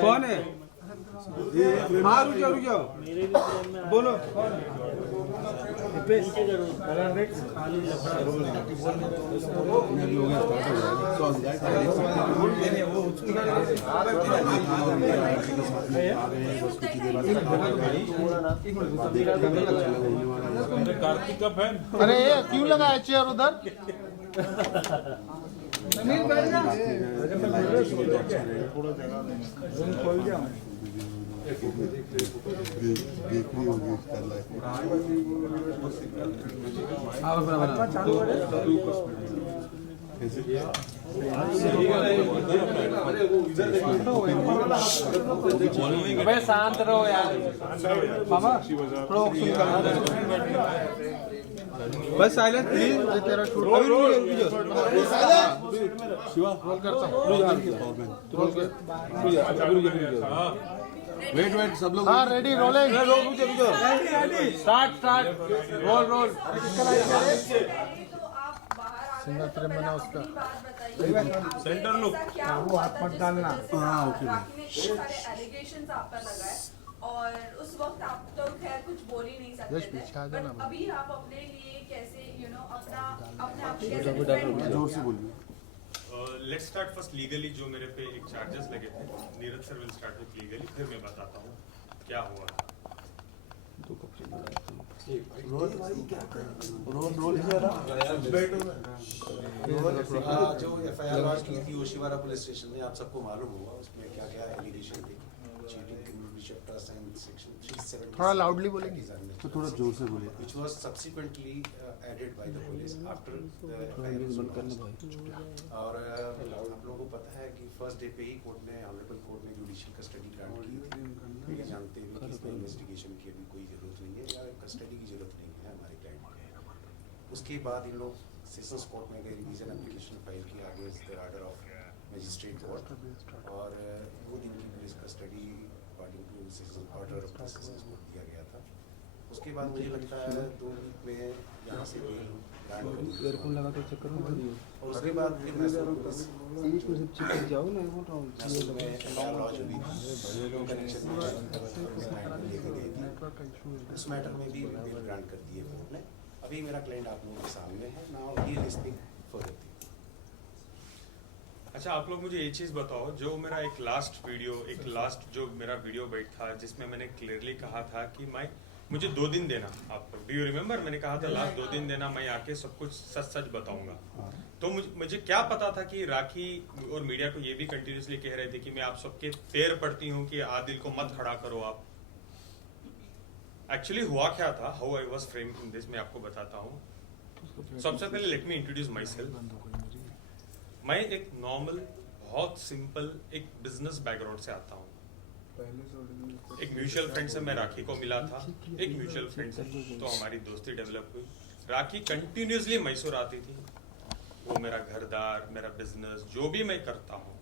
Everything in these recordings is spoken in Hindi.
कौन है? हाँ रुक जाओ बोलो। कार्तिक का फैन। अरे क्यों लगा है चेयर उधर? भाई शांत रहो यार मामा, बस साइलेंट प्लीज। तेरा शूट शिवा वेट सब लोग। हाँ ready rolling. Start roll. Single frame बना उसका। Centre look. वो हाथ मत डालना। हाँ ओके। सारे एलिगेशंस आप पर लगाए और उस वक्त आप तो खैर कुछ बोल ही नहीं सकते थे, बट अभी आप अपने लिए कैसे अपने आप को कैसे जोर से बोलिए। Let's start first legally. जो मेरे पे एक चार्जेस लगे थे, Neeraj sir will start with legally, फिर मैं बताता हूँ क्या हुआ। जो एफआईआर लॉन्च की थी ओशिवारा पुलिस स्टेशन में, आप सबको मालूम होगा उसमें क्या क्या एलिगेशन थे। Cheating, criminal chapter and section 370 थोड़ा लाउडली बोलेंगे तो थोड़ा जोर से बोलिए। which was subsequently added by the police after the FIR was launched. और आप लोगों को पता है कि फर्स्ट डे पे ही कोर्ट ने, ऑनरेबल कोर्ट ने जुडिशियल कस्टडी ग्रांट की थी, ये जानते हुए कि इसमें इन्वेस्टिगेशन की अभी कोई जरूरत नहीं है या कस्टडी की जरूरत नहीं है हमारे क्लाइंट को। उसके बाद इन लोग सेशंस कोर्ट में गए, रिवीजन एप्लीकेशन फाइल की against the order of magistrate court, और 2 दिन की police custody according to session order of sessions court दिया गया था। उसके बाद मुझे लगता है 2 वीक में यहाँ से बेल ग्रांट कर दी लगा तो चक्कर में भरी हो। और उसके बाद फिर मैं सीरीज में सब चेक कर जाओ ना। बोल रहा हूँ लॉज हुई कनेक्शन उस मैटर में भी बेल ग्रांट कर दी है कोर्ट ने। अभी मेरा क्लाइंट आप लोगों के सामने है। Now he is listing for the thing. अच्छा, आप लोग मुझे ये चीज बताओ, जो मेरा एक लास्ट जो मेरा वीडियो बैठ था जिसमें मैंने क्लियरली कहा था कि मुझे 2 दिन देना। आप डू यू रिमेम्बर? मैंने कहा था लास्ट 2 दिन देना, मैं आके सब कुछ सच बताऊंगा। तो मुझे क्या पता था कि राखी और मीडिया को ये भी कंटिन्यूसली कह रहे थे कि मैं आप सबके पैर पड़ती हूँ कि आदिल को मत खड़ा करो आप। एक्चुअली हुआ क्या था, how I was framed in this, मैं आपको बताता हूँ। सबसे पहले let me introduce my self. मैं एक नॉर्मल, बहुत सिंपल एक बिजनेस बैकग्राउंड से आता हूँ। एक म्यूचुअल फ्रेंड से मैं राखी को मिला था, एक म्यूचुअल फ्रेंड से तो हमारी दोस्ती डेवलप हुई। राखी कंटिन्यूसली मैसूर आती थी, वो मेरा घरदार, मेरा बिजनेस, जो भी मैं करता हूँ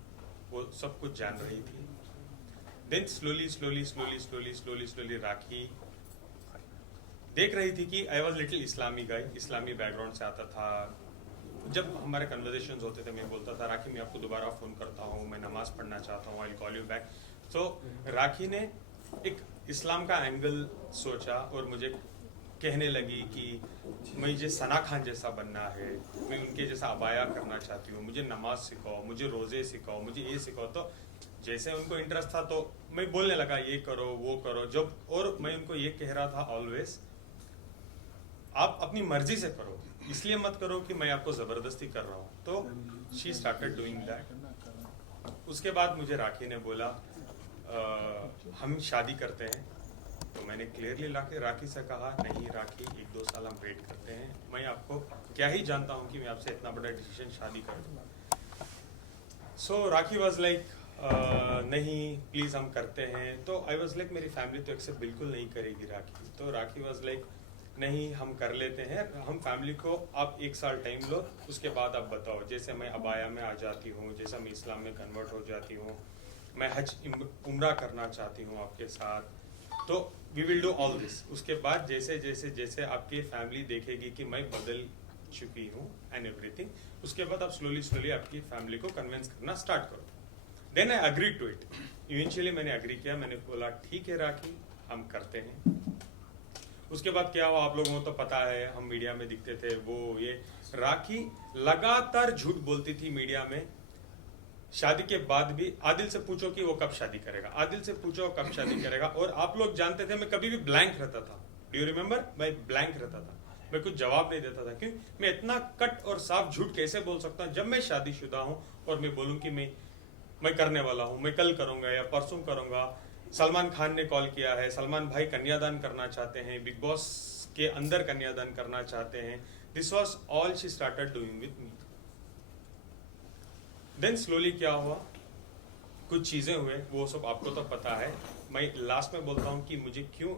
वो सब कुछ जान रही थी। देन स्लोली राखी देख रही थी कि I was little Islami guy, Islami background से आता था। जब हमारे कन्वर्सेशंस होते थे मैं बोलता था राखी मैं आपको दोबारा फोन करता हूँ, मैं नमाज पढ़ना चाहता हूँ, I will call you back. तो राखी ने एक इस्लाम का एंगल सोचा और मुझे कहने लगी कि मुझे सना खान जैसा बनना है, मैं उनके जैसा अबाया करना चाहती हूँ, मुझे नमाज सिखाओ, मुझे रोजे सिखाओ, मुझे ये सिखाओ। तो जैसे उनको इंटरेस्ट था तो मैं बोलने लगा ये करो वो करो। जब और मैं उनको ये कह रहा था ऑलवेज, आप अपनी मर्जी से करो, इसलिए मत करो कि मैं आपको जबरदस्ती कर रहा हूँ। तो शी स्टार्टेड डूइंग दैट। उसके बाद मुझे राखी ने बोला हम शादी करते हैं। तो मैंने क्लियरली राखी से कहा नहीं राखी, 1-2 साल हम वेट करते हैं, मैं आपको क्या ही जानता हूँ कि मैं आपसे इतना बड़ा डिसीजन शादी कर दूंगा। सो राखी वॉज लाइक नहीं प्लीज हम करते हैं। तो आई वॉज लाइक मेरी फैमिली तो एक्सेप्ट बिल्कुल नहीं करेगी राखी। तो राखी वॉज लाइक नहीं हम कर लेते हैं, हम फैमिली को आप 1 साल टाइम लो, उसके बाद आप बताओ। जैसे मैं अबाया में आ जाती हूँ, जैसे मैं इस्लाम में कन्वर्ट हो जाती हूँ, मैं हज उम्रा करना चाहती हूँ आपके साथ, तो we will do all this. उसके बाद जैसे जैसे जैसे आपकी फैमिली देखेगी कि मैं बदल चुकी हूँ एंड एवरीथिंग, उसके बाद आप स्लोली आपकी फैमिली को कन्विंस करना स्टार्ट करो। Then I agree to it. Eventually मैंने अग्री किया, मैंने बोला ठीक है राखी हम करते हैं। उसके बाद क्या हुआ आप लोगों को तो पता है, हम मीडिया में दिखते थे वो ये। राखी लगातार झूठ बोलती थी मीडिया में। शादी के बाद भी आदिल से पूछो कि वो कब शादी करेगा, आदिल से पूछो कब शादी करेगा। और आप लोग जानते थे मैं कभी भी ब्लैंक रहता था। Do you remember? मैं ब्लैंक रहता था, मैं कुछ जवाब नहीं देता था। क्यों? मैं इतना कट और साफ झूठ कैसे बोल सकता हूँ जब मैं शादीशुदा हूँ और मैं बोलूँ कि मैं करने वाला हूँ, मैं कल करूंगा या परसों करूंगा। सलमान खान ने कॉल किया है, सलमान भाई कन्यादान करना चाहते हैं, बिग बॉस के अंदर कन्यादान करना चाहते हैं। This was all she started doing with me. Then slowly क्या हुआ, कुछ चीजें हुए, वो सब आपको तो पता है। मैं लास्ट में बोलता हूँ कि मुझे क्यों।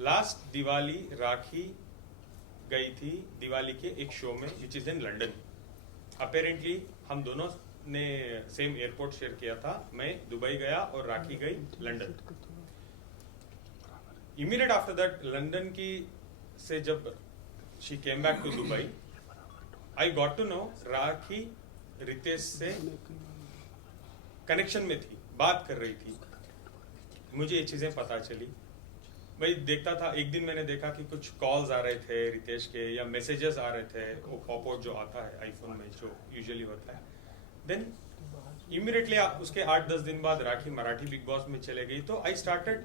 लास्ट दिवाली राखी गई थी दिवाली के एक शो में which is in London. Apparently हम दोनों ने सेम एयरपोर्ट शेयर किया था। मैं दुबई गया और राखी गई London. Immediate after that London की से जब she came back to Dubai, I got to know Rakhi Ritesh से कनेक्शन में थी, बात कर रही थी। मुझे ये चीजें पता चली। मैं देखता था, एक दिन मैंने देखा कि कुछ कॉल्स आ रहे थे रितेश के या मैसेजेस आ रहे थे, वो पॉपआउट जो आता है आईफोन में जो यूजुअली होता है। देन इमीडिएटली उसके 8-10 दिन बाद राखी मराठी बिग बॉस में चले गई। तो आई स्टार्टेड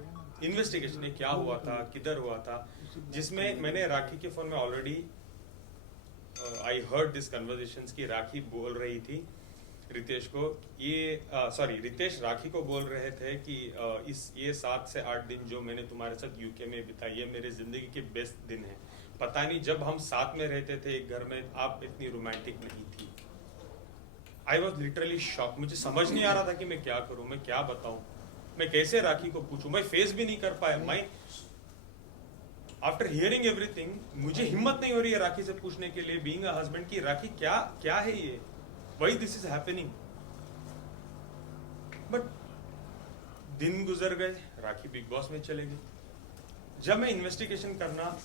इन्वेस्टिगेशन, क्या हुआ था, किधर हुआ था, जिसमें मैंने राखी के फोन में already I heard this conversations की राखी बोल रही थी रितेश को, रितेश राखी को बोल रहे थे कि ये 7 से 8 दिन जो मैंने तुम्हारे साथ यूके में बिताई, ये मेरे जिंदगी के बेस्ट दिन है। पता नहीं जब हम साथ में रहते थे एक घर में आप इतनी रोमांटिक नहीं थी। I was literally shock. मुझे समझ नहीं आ रहा था कि मैं क्या करूं, मैं क्या बताऊं, मैं कैसे राखी को पूछूं। मैं फेस भी नहीं कर पाया। मैं आफ्टर हियरिंग एवरीथिंग मुझे हिम्मत नहीं हो रही है राखी से पूछने के लिए, बीइंग अ हस्बैंड, की राखी क्या है ये, why this is happening. But दिन गुजर गए, राखी बिग बॉस में चले गई। जब मैं इन्वेस्टिगेशन करना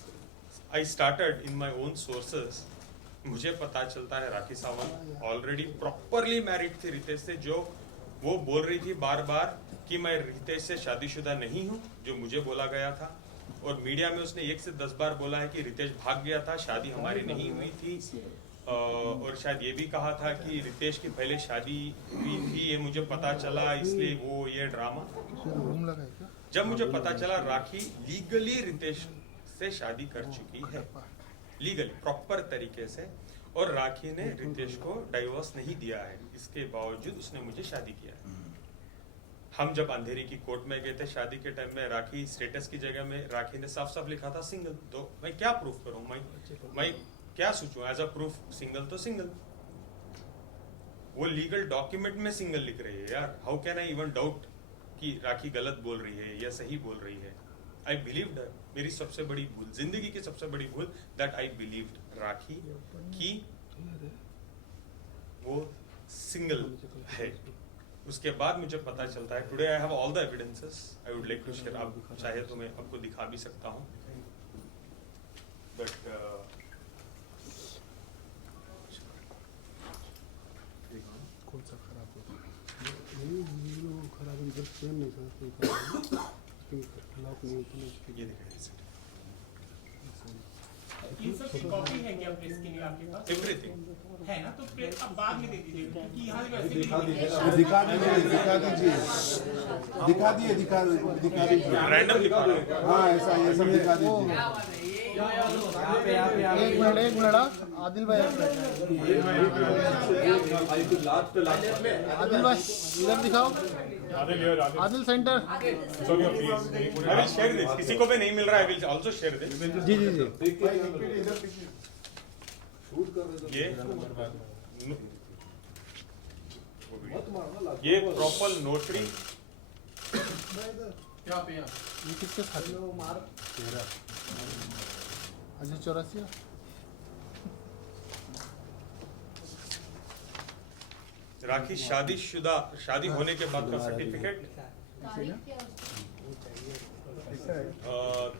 I started in my own sources, मुझे पता चलता है Rakhi Sawant already properly married थी रितेश से। जो वो बोल रही थी बार बार कि मैं रितेश से शादीशुदा नहीं हूँ, जो मुझे बोला गया था। और मीडिया में उसने 1 से 10 बार बोला है कि रितेश भाग गया था, शादी हमारी नहीं हुई थी। और शायद ये भी कहा था कि रितेश की पहले शादी हुई थी, ये मुझे पता चला, इसलिए वो ये ड्रामा। जब मुझे पता चला राखी लीगली रितेश से शादी कर चुकी है, लीगली प्रॉपर तरीके से, और राखी ने रितेश को डाइवोर्स नहीं दिया है, इसके बावजूद उसने मुझे शादी किया है। हम जब अंधेरी की कोर्ट में गए थे शादी के टाइम में, राखी स्टेटस की जगह में राखी ने साफ साफ लिखा था सिंगल। तो मैं क्या प्रूफ करूं, मैं क्या सोचूं, एज अ प्रूफ सिंगल तो सिंगल। वो लीगल डॉक्यूमेंट में सिंगल लिख रही है यार। How can I even doubt कि राखी गलत बोल रही है या सही बोल रही है। आई बिलीव्ड हर। मेरी सबसे बड़ी भूल, जिंदगी की सबसे बड़ी भूल, दैट आई बिलीव्ड राखी कि वो सिंगल है। उसके बाद मुझे पता चलता है, today I have all the evidences, I would like to share. आप चाहे तो मैं आपको दिखा भी सकता हूँ, बट कौन सा खराब होता ये दिखाइए इन सब की कॉपी है क्या प्रेस के लिए आपके पास? एवरीथिंग है ना, तो प्रेस अब बाद में दे दीजिए, क्योंकि यहाँ से वैसे भी दिखा दीजिए रैंडम दिखा रहा हूँ। हाँ ऐसा ये सब दिखा दीजिए। एक मिनट आदिल भाई, आदिल भाई इधर दिखाओ। Adil centre. I will share this. किसी को भी नहीं मिल रहा है, I will also share this. जी जी जी। ये प्रॉपर नोटरी। ये किसके साथ? अच्छा 84। राखी शादी होने के बाद का सर्टिफिकेट।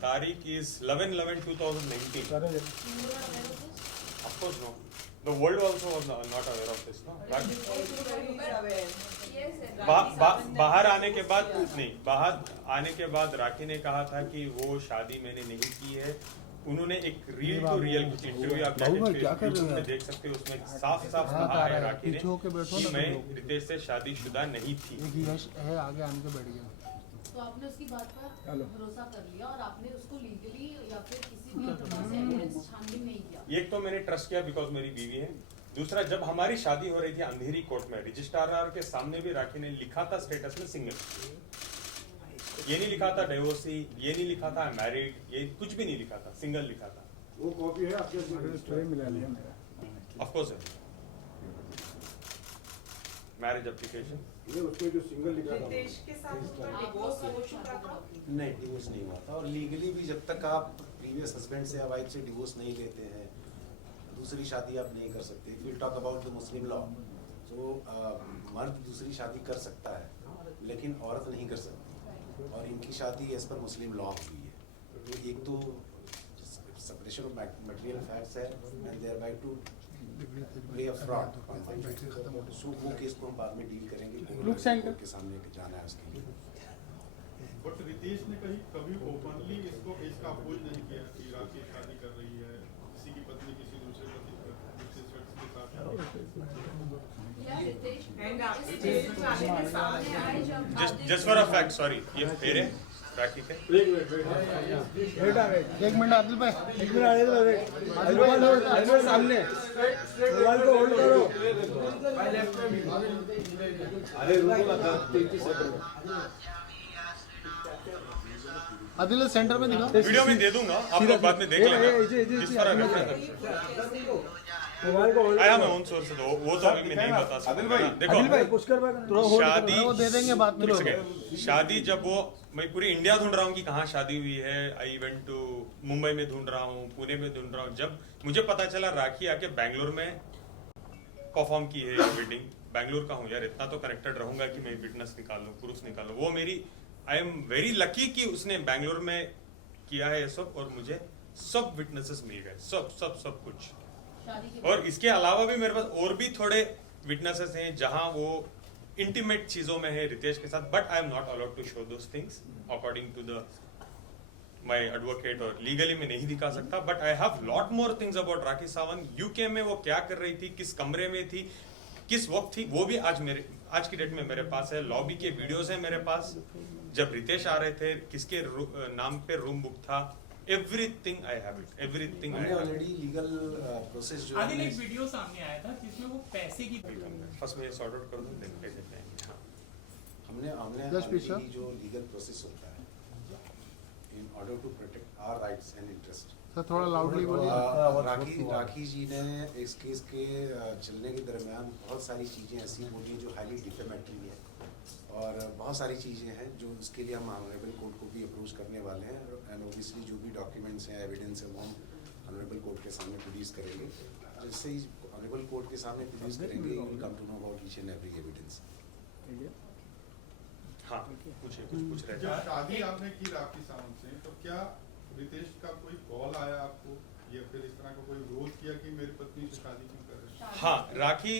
तारीख is 11/11/2019। Of course no. The world also was not aware of this, no? बाहर आने के बाद नहीं, बाहर आने के बाद राखी ने कहा था कि वो शादी मैंने नहीं की है। उन्होंने एक रियल टू रियल कुछ इंटरव्यू आप यूट्यूब पे देख सकते हो, उसमें साफ साफ कहा है राखी ने कि मैं रितेश से शादीशुदा नहीं थी। आगे आने के बैठ गया। तो आपने उसकी बात पर भरोसा कर लिया और आपने उसको लीगली या फिर किसी भी एतबार से एविडेंस छानबीन नहीं किया? एक तो मैंने ट्रस्ट किया बिकॉज मेरी बीवी है। दूसरा, जब हमारी शादी हो रही थी अंधेरी कोर्ट में, रजिस्ट्रार के सामने भी राखी ने लिखा था स्टेटस में सिंगल। ये नहीं लिखा था डिवोर्सी, ये नहीं लिखा था मैरिड, ये कुछ भी नहीं लिखा था, सिंगल लिखा था। वो कॉपी है आपके मिला लिया मेरा। ऑफ कोर्स है मैरिज एप्लीकेशन। ये उसको जो सिंगल लिखा था रितेश के साथ उसका डिवोर्स हो चुका था? नहीं, डिवोर्स नहीं हुआ था। और लीगली भी जब तक आप प्रीवियस हस्बैंड से या वाइफ से डिवोर्स नहीं लेते हैं, दूसरी शादी आप नहीं कर सकते। If you talk about the Muslim law, तो मर्द दूसरी शादी कर सकता है लेकिन औरत नहीं कर सकती। और इनकी शादी एज पर मुस्लिम लॉ हुई है। एक तो सेपरेशन ऑफ मटेरियल फैक्ट्स है and thereby to play a fraud. So वो केस को हम बाद में डील करेंगे, कोर्ट के सामने जाना है उसके लिए। बट रितेश ने कभी ओपनली इसका अपोज नहीं किया कि राखी शादी कर रही है, किसी की पत्नी किसी दूसरे पति के साथ। Just for a fact, sorry, ये फेर है राखी के। एक मिनट आदिल भाई, एक मिनट आदिल भाई सामने मोबाइल को होल्ड करो। अरे रुको ना 33 सेकंड। आदिल सेंटर में दिखा। वीडियो में दे दूंगा, आप लोग बाद में देख लेना। मोबाइल को होल्ड आया मैं उन सोर्स से, वो तो अभी मैं नहीं बता सकता। देखो शादी जब वो, मैं पूरी इंडिया ढूंढ रहा हूँ कि कहाँ शादी हुई है। आई वेंट टू मुंबई में ढूंढ रहा हूँ, पुणे में ढूंढ रहा हूँ। जब मुझे पता चला राखी आके बैंगलोर में परफॉर्म की है वेडिंग, बैंगलोर का हूँ यार, इतना तो कनेक्टेड रहूंगा कि मैं विटनेस निकाल लूँ, प्रूफ निकाल लूँ। वो मेरी, आई एम वेरी लकी कि उसने बैंगलोर में किया है ये सब, और मुझे सब विटनेसेस मिल गए, सब कुछ। और इसके अलावा भी मेरे पास और भी थोड़े विटनेसेस हैं जहां वो इंटीमेट चीजों में है रितेश के साथ, but I am not allowed to show those things according to the my advocate, और लीगली मैं नहीं दिखा सकता। But I have lot more things about Rakhi Sawant. UK में वो क्या कर रही थी, किस कमरे में थी, किस वक्त थी, वो भी आज की डेट में मेरे पास है। लॉबी के वीडियोस है मेरे पास, जब रितेश आ रहे थे, किसके नाम पे रूम बुक था, everything I have it, everything I have. Already legal process जो आदिल, एक वीडियो सामने आया था जिसमें वो पैसे की फर्स्ट में सॉर्ट आउट कर दूं, देन पैसे देंगे। हां, हमने ऑलरेडी जो लीगल प्रोसेस होता है in order to protect our rights and interest. Sir थोड़ा लाउडली बोलिए। राखी जी ने इस केस के चलने के दरमियान बहुत सारी चीजें ऐसी बोली जो हाईली डिफेमेटरी है, और बहुत सारी चीज़ें हैं जो इसके लिए हम ऑनरेबल कोर्ट को भी अप्रोच करने वाले हैं। एंड ओबियसली जो भी डॉक्यूमेंट्स हैं, एविडेंस है, वो हम ऑनरेबल कोर्ट के सामने प्रोड्यूस करेंगे। जिससे ही ऑनरेबल कोर्ट के सामने प्रोड्यूस करेंगे, you will come to know about each and every evidence. हाँ, कुछ रह जब शादी आपने की राखी सावंत से, तो क्या रितेश का कोई कॉल आया आपको या फिर इस तरह का कोई विरोध किया कि मेरी पत्नी से शादी क्यों कर रहे हैं? हाँ, राखी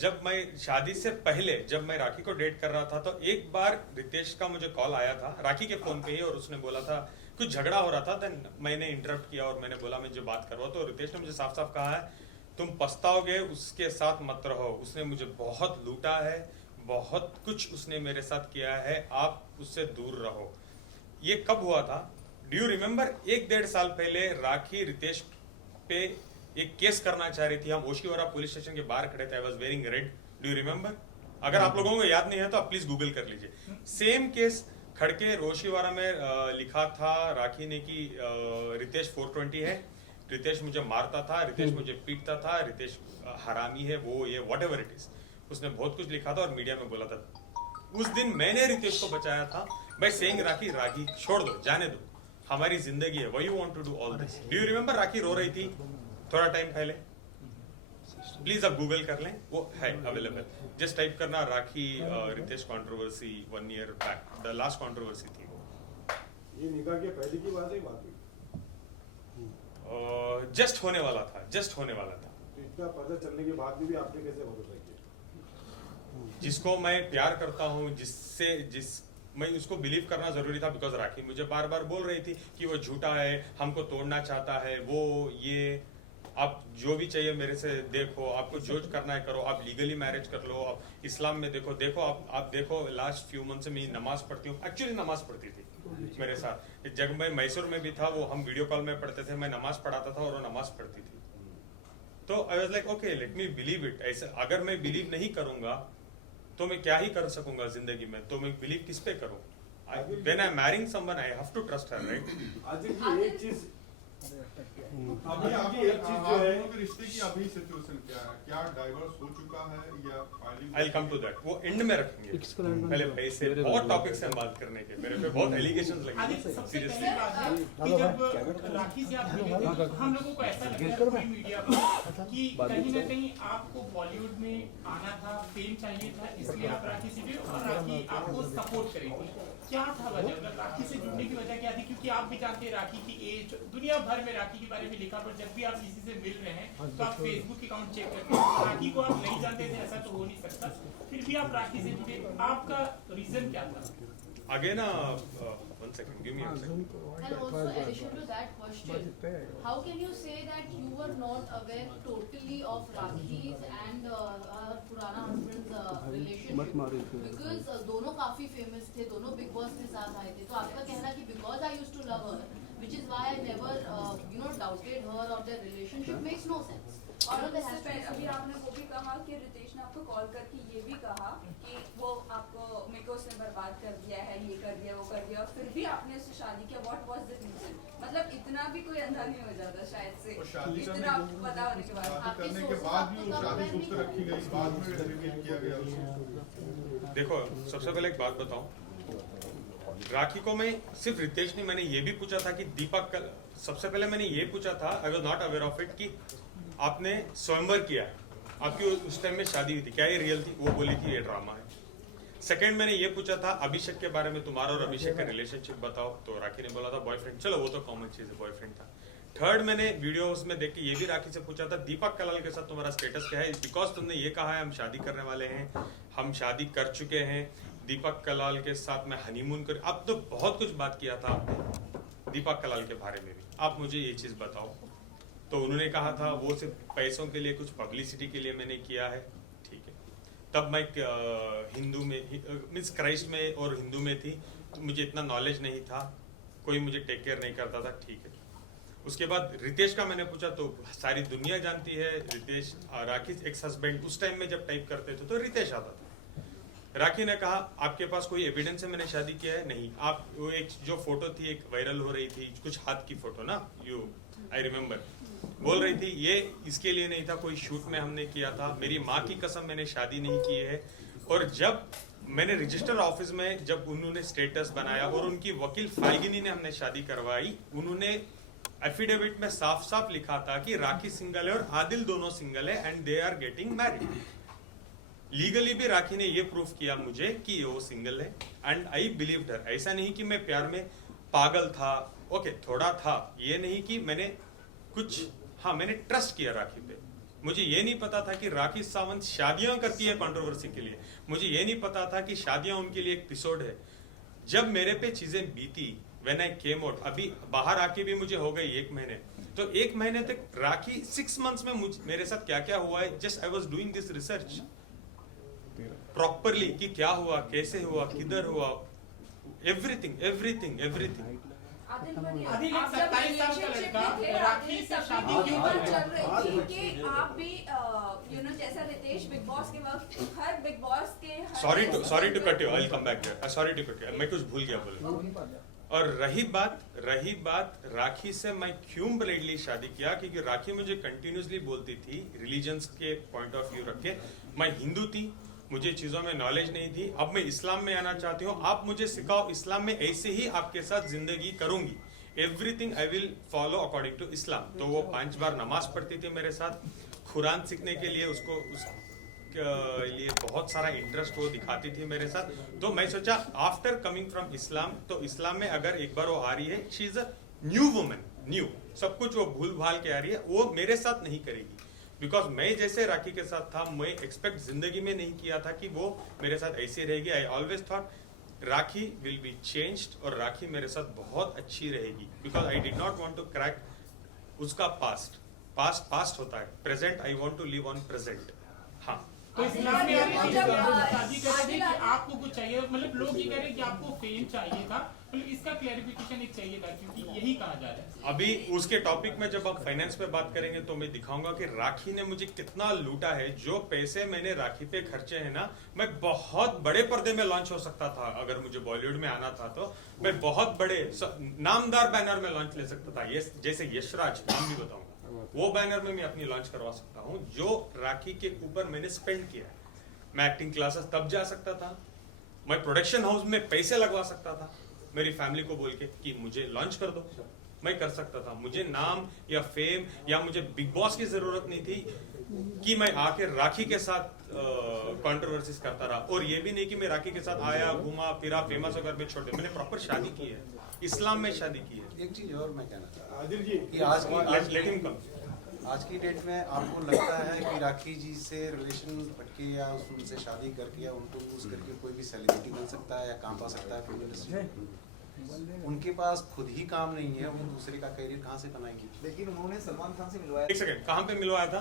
जब मैं शादी से पहले जब मैं राखी को डेट कर रहा था, तो एक बार रितेश का मुझे कॉल आया था राखी के फोन पे ही, और उसने बोला था कुछ झगड़ा हो रहा था। देन मैंने इंटरप्ट किया और मैंने बोला मुझे बात करवाओ। तो रितेश ने मुझे साफ साफ कहा है, तुम पछताओगे, उसके साथ मत रहो, उसने मुझे बहुत लूटा है, बहुत कुछ उसने मेरे साथ किया है, आप उससे दूर रहो। ये कब हुआ था, डू यू रिमेम्बर? 1-1.5 साल पहले राखी रितेश पे एक केस करना चाह रही थी। हम ओशिवारा पुलिस स्टेशन के बाहर खड़े थे, I was wearing red, do you remember? अगर आप लोगों को याद नहीं है तो आप प्लीज गूगल कर लीजिए। सेम केस खड़के रोशिवारा में लिखा था राखी ने कि रितेश 420 है, रितेश मुझे मारता था, रितेश मुझे पीटता था, रितेश हरामी है, वो ये व्हाटएवर इट इज, उसने बहुत कुछ लिखा था और मीडिया में बोला था। उस दिन मैंने रितेश को बचाया था बाय सेइंग राखी छोड़ दो, जाने दो, हमारी जिंदगी है, why you want to do all this. Do you remember? Rakhi रो रही थी थोड़ा टाइम पहले, प्लीज आप गूगल कर लें, वो है अवेलेबल। जस्ट टाइप करना Rakhi Ritesh controversy 1 year back, the last controversy थी वो। ये निकाह के पहले की बात है, बात हुई जस्ट होने वाला था, जस्ट होने वाला था। तो इतना पता चलने के बाद भी आपने कैसे भरोसा किया? जिसको मैं प्यार करता हूँ, मैं उसको बिलीव करना जरूरी था, बिकॉज राखी मुझे बार बार बोल रही थी कि वो झूठा है, हमको तोड़ना चाहता है, वो ये आप जो भी चाहिए मेरे से देखो, आपको जो करना है करो, आप लीगली मैरिज कर लो, आप इस्लाम में देखो आप देखो लास्ट फ्यू मंथ से मैं नमाज पढ़ती हूँ, एक्चुअली नमाज पढ़ती थी मेरे साथ, जब मैं मैसूर में भी था वो हम वीडियो कॉल में पढ़ते थे, मैं नमाज पढ़ाता था और वो नमाज पढ़ती थी। तो I was like okay let me believe it. ऐसे अगर मैं बिलीव नहीं करूंगा तो मैं क्या ही कर सकूंगा जिंदगी में, तो मैं बिलीव किस पे करूं? When I am marrying someone I have to trust her, right? एक चीज अभी एक चीज जो है रिश्ते की अभी सिचुएशन क्या है, क्या डाइवोर्स हो चुका है या filing? I come to that, वो एंड में रखेंगे, पहले पैसे बहुत टॉपिक्स हैं बात करने के, मेरे पे बहुत एलिगेशंस लगे सीरियसली। कि जब राखी से आप मिले थे, हम लोगों को ऐसा लगा पूरी मीडिया पर कि कहीं ना कहीं आपको बॉलीवुड में आना था, फेम चाहिए था, इसलिए आप राखी से जुड़े और राखी आपको सपोर्ट करेगी। क्या था वजह, मतलब राखी से जुड़ने की वजह क्या थी? क्योंकि आप भी जानते हैं राखी की एज, दुनिया भर में राखी के बारे में लिखा, पर जब भी आप किसी से मिल रहे हैं तो आप फेसबुक अकाउंट चेक करते हैं, राखी को आप नहीं जानते थे, ऐसा तो हो नहीं सकता, फिर भी आप राखी से जुड़े, आपका रीजन क्या था? Again, 1 second, give me a second. And also, in addition to that question, how can you say that you were not aware totally of Rakhi's and her Purana husband's relationship? Because दोनों काफी famous थे, दोनों Big Boss के साथ आए थे, तो आपका कहना कि because I used to love her, which is why I never, doubted her or their relationship makes no sense. और अभी आपने वो भी कहा कि रितेश ने आपको कॉल करके ये भी कहा कि वो आपको मेरे को उसने बर्बाद कर दिया है, ये कर दिया, वो कर दिया, और फिर भी आपने उससे शादी किया। What was the reason? मतलब इतना भी कोई अंधा नहीं हो जाता शायद से, इतना पता होने के बाद। करने के बाद भी वो शादी गुप्त रखी गई, बाद में रिवील किया गया उसको। देखो सबसे पहले एक बात बताऊं, राखी को मैं सिर्फ रितेश ने, मैंने ये भी पूछा था कि दीपक, सबसे पहले मैंने ये पूछा था, I was not aware of it, कि आपने स्वयंवर किया है, आपकी उस टाइम में शादी हुई थी, क्या ये रियल थी? वो बोली थी ये ड्रामा है। सेकंड मैंने ये पूछा था अभिषेक के बारे में, तुम्हारा और अभिषेक का रिलेशनशिप बताओ, तो राखी ने बोला था बॉयफ्रेंड, चलो वो तो कॉमन चीज है, बॉयफ्रेंड था। थर्ड मैंने वीडियोस में देख के ये भी राखी से पूछा था दीपक कलाल के साथ तुम्हारा स्टेटस क्या है, बिकॉज तुमने ये कहा है हम शादी करने वाले हैं, हम शादी कर चुके हैं, दीपक कलाल के साथ मैं हनीमून कर, अब तो बहुत कुछ बात किया था आपने दीपक कलाल के बारे में भी, आप मुझे ये चीज बताओ। तो उन्होंने कहा था वो सिर्फ पैसों के लिए, कुछ पब्लिसिटी के लिए मैंने किया है, ठीक है। तब मैं हिंदू में मीन्स क्राइस्ट में और हिंदू में थी, तो मुझे इतना नॉलेज नहीं था, कोई मुझे टेक केयर नहीं करता था, ठीक है। उसके बाद रितेश का मैंने पूछा तो सारी दुनिया जानती है, रितेश राखी एक्स हस्बैंड, उस टाइम में जब टाइप करते थे तो रितेश आता था। राखी ने कहा आपके पास कोई एविडेंस है मैंने शादी किया है? नहीं। आप वो एक जो फोटो थी एक वायरल हो रही थी, कुछ हाथ की फोटो ना, यू आई रिमेम्बर, बोल रही थी ये इसके लिए नहीं था, कोई शूट में हमने किया था, मेरी माँ की कसम मैंने शादी नहीं की है। और जब मैंने रजिस्टर ऑफिस में जब उन्होंने स्टेटस बनाया और उनकी वकील फाल्गिनी ने हमने शादी करवाई, उन्होंने एफिडेविट में साफ साफ लिखा था कि राखी सिंगल है और आदिल दोनों सिंगल है and they are getting married. Legally भी राखी ने ये प्रूफ किया मुझे कि वो सिंगल है एंड आई बिलीव्ड हर। ऐसा नहीं कि मैं प्यार में पागल था, ओके थोड़ा था, ये नहीं कि मैंने कुछ, हाँ मैंने ट्रस्ट किया राखी पे। मुझे ये नहीं पता था कि राखी सावंत शादियां करती है कंट्रोवर्सी के लिए, मुझे ये नहीं पता था कि शादियां उनके लिए एक एपिसोड है। जब मेरे पे चीजें बीती, व्हेन आई केम आउट, अभी बाहर आके भी मुझे हो गई 1 महीने, तो 1 महीने तक राखी 6 मंथ्स में मेरे साथ क्या क्या हुआ है, just I was doing this research properly कि क्या हुआ, कैसे हुआ, किधर हुआ, एवरीथिंग एवरीथिंग एवरीथिंग। आदिल एक 27 साल का लड़का राखी से शादी क्यों चल रही थी कि आप भी जैसा रितेश बिग बॉस के वक्त हर बिग बॉस के sorry to cut you, I will come back there, sorry to cut you, मैं कुछ भूल गया बोले। और रही बात राखी से मैं क्यों ब्लाइंडली शादी किया, क्योंकि राखी मुझे कंटिन्यूसली बोलती थी रिलीजन्स के पॉइंट ऑफ व्यू रख के, मैं हिंदू थी, मुझे चीजों में नॉलेज नहीं थी, अब मैं इस्लाम में आना चाहती हूँ, आप मुझे सिखाओ इस्लाम में, ऐसे ही आपके साथ जिंदगी करूंगी, everything I will follow according to Islam. तो वो 5 बार नमाज पढ़ती थी मेरे साथ, कुरान सीखने के लिए उसको लिए बहुत सारा इंटरेस्ट वो दिखाती थी मेरे साथ। तो मैं सोचा आफ्टर कमिंग फ्रॉम इस्लाम, तो इस्लाम में अगर एक बार वो आ रही है, she is a new woman, new सब कुछ वो भूल भाल के आ रही है, वो मेरे साथ नहीं करेगी, बिकॉज मैं जैसे राखी के साथ था, मैं एक्सपेक्ट जिंदगी में नहीं किया था कि वो मेरे साथ ऐसे रहेगी। I always thought Rakhi will be changed और राखी मेरे साथ बहुत अच्छी रहेगी, because I did not want to crack उसका पास्ट होता है, present I want to live on present. हाँ, तो इस्लाम में आप शादी कर रहे थे कि आपको कुछ चाहिए, मतलब लोग ये कह रहे हैं कि आपको फेम चाहिए था, मतलब इसका क्लैरिफिकेशन एक चाहिए था, क्योंकि यही कहा जा रहा है। अभी उसके टॉपिक में जब आप फाइनेंस पे बात करेंगे तो मैं दिखाऊंगा कि राखी ने मुझे कितना लूटा है। जो पैसे मैंने राखी पे खर्चे हैं ना, मैं बहुत बड़े पर्दे में लॉन्च हो सकता था। अगर मुझे बॉलीवुड में आना था तो मैं बहुत बड़े नामदार बैनर में लॉन्च ले सकता था, जैसे यशराज, नाम भी बताऊंगा, वो बैनर में मैं अपनी लॉन्च करवा सकता हूँ। जो राखी के ऊपर मैंने स्पेंड किया, मैं एक्टिंग क्लासेस तब जा सकता था, मैं प्रोडक्शन हाउस में पैसे लगवा सकता था, मेरी फैमिली को बोल के कि मुझे लॉन्च कर दो, मैं कर सकता था। मुझे नाम या फेम या मुझे बिग बॉस की जरूरत नहीं थी कि मैं आके राखी के साथ कंट्रोवर्सीज करता रहा। और ये भी नहीं कि मैं राखी के साथ आया, घूमा फिरा, फेमस होकर मैं छोड़ दिया। मैंने प्रॉपर शादी की है, इस्लाम में शादी की है। एक चीज और मैं कहना चाहता आदिल जी हूँ कि आज की डेट में आपको लगता है कि राखी जी से रिलेशन रख या उनसे शादी करके या उनको यूज करके कोई भी सेलिब्रिटी बन सकता है या काम पा सकता है फिल्म इंडस्ट्री में? उनके पास खुद ही काम नहीं है, वो दूसरे का करियर कहाँ से बनाएंगे? लेकिन उन्होंने सलमान खान से मिलवाया। एक सेकंड, कहाँ पे मिलवाया था?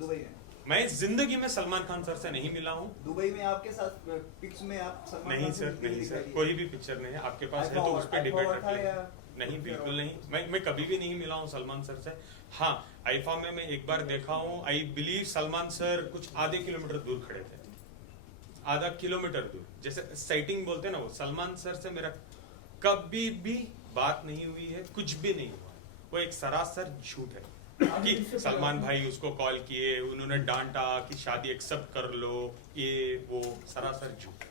दुबई में। मैं जिंदगी में सलमान खान सर से नहीं मिला हूँ। दुबई में आपके साथ पिक्स में आप सलमान नहीं खान सर, से नहीं सर, दिखाई कोई भी पिक्चर नहीं है। आपके पास है तो उस पर डिपेंड रखिए। नहीं, बिल्कुल नहीं, मैं कभी भी नहीं मिला हूँ सलमान सर से। हाँ, आईफा में मैं एक बार देखा हूँ। आई बिलीव सलमान सर कुछ आधे किलोमीटर दूर खड़े थे, आधा किलोमीटर दूर, जैसे साइटिंग बोलते हैं ना, वो सलमान सर से मेरा कभी भी बात नहीं हुई है, कुछ भी नहीं हुआ। वो एक सरासर झूठ है कि सलमान भाई उसको कॉल किए, उन्होंने डांटा कि शादी एक्सेप्ट कर लो, ये वो सरासर झूठ है।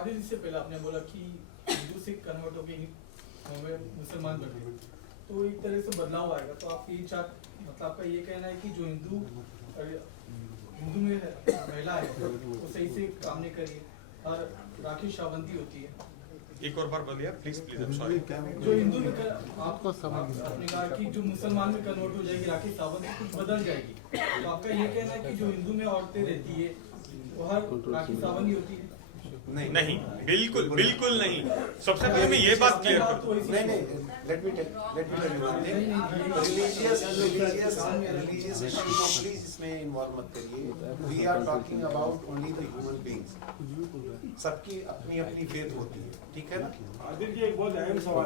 आदिल, इससे पहले आपने बोला कि हिंदू से कन्वर्ट होकर मुसलमान बन गए, तो एक तरह से बदलाव आएगा। तो आपकी इच्छा, मतलब आपका ये कहना है कि जो हिंदू में महिला है वो सही से काम नहीं करिए और राखी शाबंदी होती है। एक और बार बोलिए प्लीज, आई एम सॉरी। जो हिंदू में आपको आपने कहा कि जो मुसलमान में कन्वर्ट हो जाएगी राखी सावंत कुछ बदल जाएगी, तो आपका ये कहना है कि जो हिंदू में औरतें रहती है वो हर राखी सावंत ही होती है? नहीं, बिल्कुल बिल्कुल नहीं। सबसे पहले मैं ये बात क्लियर कर दूं। नहीं, let me tell you one thing. Religious issue को प्लीज इसमें इन्वॉल्व मत करिए। We are talking about only the human beings. सबकी अपनी अपनी फेथ होती है, ठीक है ना? आदिल जी एक बहुत अहम सवाल।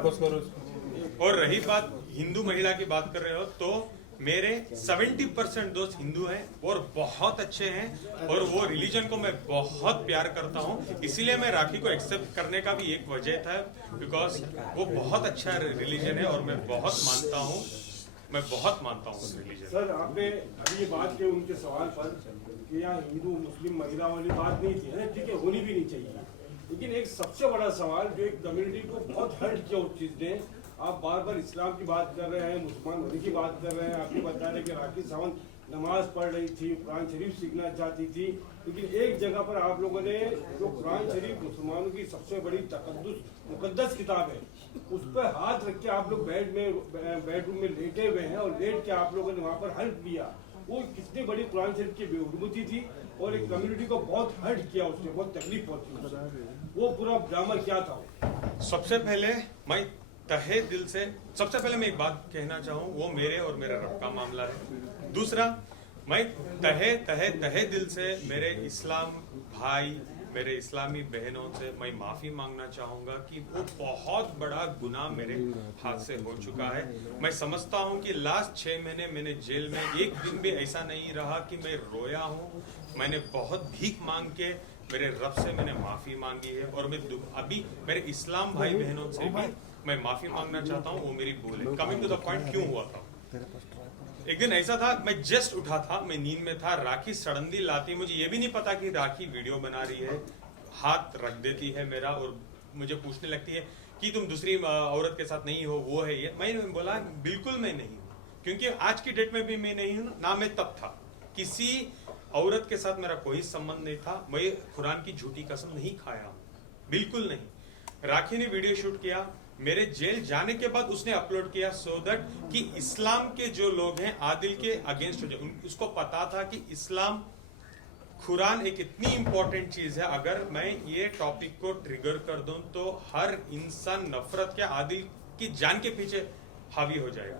और रही बात हिंदू महिला की बात कर रहे हो, तो मेरे 70% दोस्त हिंदू हैं और बहुत अच्छे हैं, और वो रिलीजन को मैं बहुत प्यार करता हूँ। इसीलिए मैं राखी को एक्सेप्ट करने का भी एक वजह था, बिकॉज वो बहुत अच्छा रिलीजन है और मैं बहुत मानता हूँ, मैं बहुत मानता हूँ उस रिलीजन। सर, आपने अभी ये बात की उनके सवाल पर कि यहाँ हिंदू मुस्लिम महिला वाली बात नहीं थी, है ठीक है, होनी भी नहीं चाहिए। लेकिन एक सबसे बड़ा सवाल जो एक कम्युनिटी को बहुत हर्ट किया उस चीज ने, आप बार बार इस्लाम की बात कर रहे हैं, मुसलमान होने की बात कर रहे हैं, आपको बता रहे कि राखी सावंत नमाज पढ़ रही थी, कुरान शरीफ सीखना चाहती थी, लेकिन एक जगह पर आप लोगों ने जो कुरान शरीफ मुसलमानों की सबसे बड़ी मुकद्दस किताब है, उस पर हाथ रख के आप लोग बेडरूम में लेटे हुए हैं, और लेट के आप लोगों ने वहाँ पर हल्फ लिया। वो कितनी बड़ी कुरान शरीफ की बेहुरमती थी, और एक कम्युनिटी को बहुत हर्ट किया, उससे बहुत तकलीफ पहुंची। वो पूरा ड्रामा क्या था? सबसे पहले मैं तहे दिल से, सबसे पहले मैं एक बात कहना चाहूँ, वो मेरे और मेरे रब का मामला है। दूसरा, मैं तहे दिल से मेरे इस्लाम भाई, मेरे इस्लामी बहनों से मैं माफी मांगना चाहूंगा कि वो बहुत बड़ा गुनाह मेरे हाथ से हो चुका है। मैं समझता हूँ कि लास्ट 6 महीने मैंने जेल में एक दिन भी ऐसा नहीं रहा कि मैं रोया हूँ। मैंने बहुत भीख मांग के मेरे रब से मैंने माफी मांगी है, और मैं अभी मेरे इस्लाम भाई बहनों से भी मैं माफी मांगना चाहता हूँ, वो मेरी भूल है। कमिंग टू द पॉइंट, क्यों हुआ था, एक दिन ऐसा था, मैं जस्ट उठा था, मैं नींद में था, राखी सडनली लाती, मुझे ये भी नहीं पता कि राखी वीडियो बना रही है, हाथ रख देती है मेरा और मुझे पूछने लगती है कि तुम दूसरी औरत के साथ नहीं हो, वो है ये। मैंने बोला बिल्कुल मैं नहीं हूँ, क्योंकि आज की डेट में भी मैं नहीं हूँ, ना मैं तब था। किसी औरत के साथ मेरा कोई संबंध नहीं था, मैं कुरान की झूठी कसम नहीं खाया हूँ, बिल्कुल नहीं। राखी ने वीडियो शूट किया, मेरे जेल जाने के बाद उसने अपलोड किया सो दैट कि इस्लाम के जो लोग हैं आदिल के अगेंस्ट हो जाए। उसको पता था कि इस्लाम कुरान एक इतनी इंपॉर्टेंट चीज है, अगर मैं ये टॉपिक को ट्रिगर कर दूं तो हर इंसान नफरत के आदिल की जान के पीछे हावी हो जाएगा।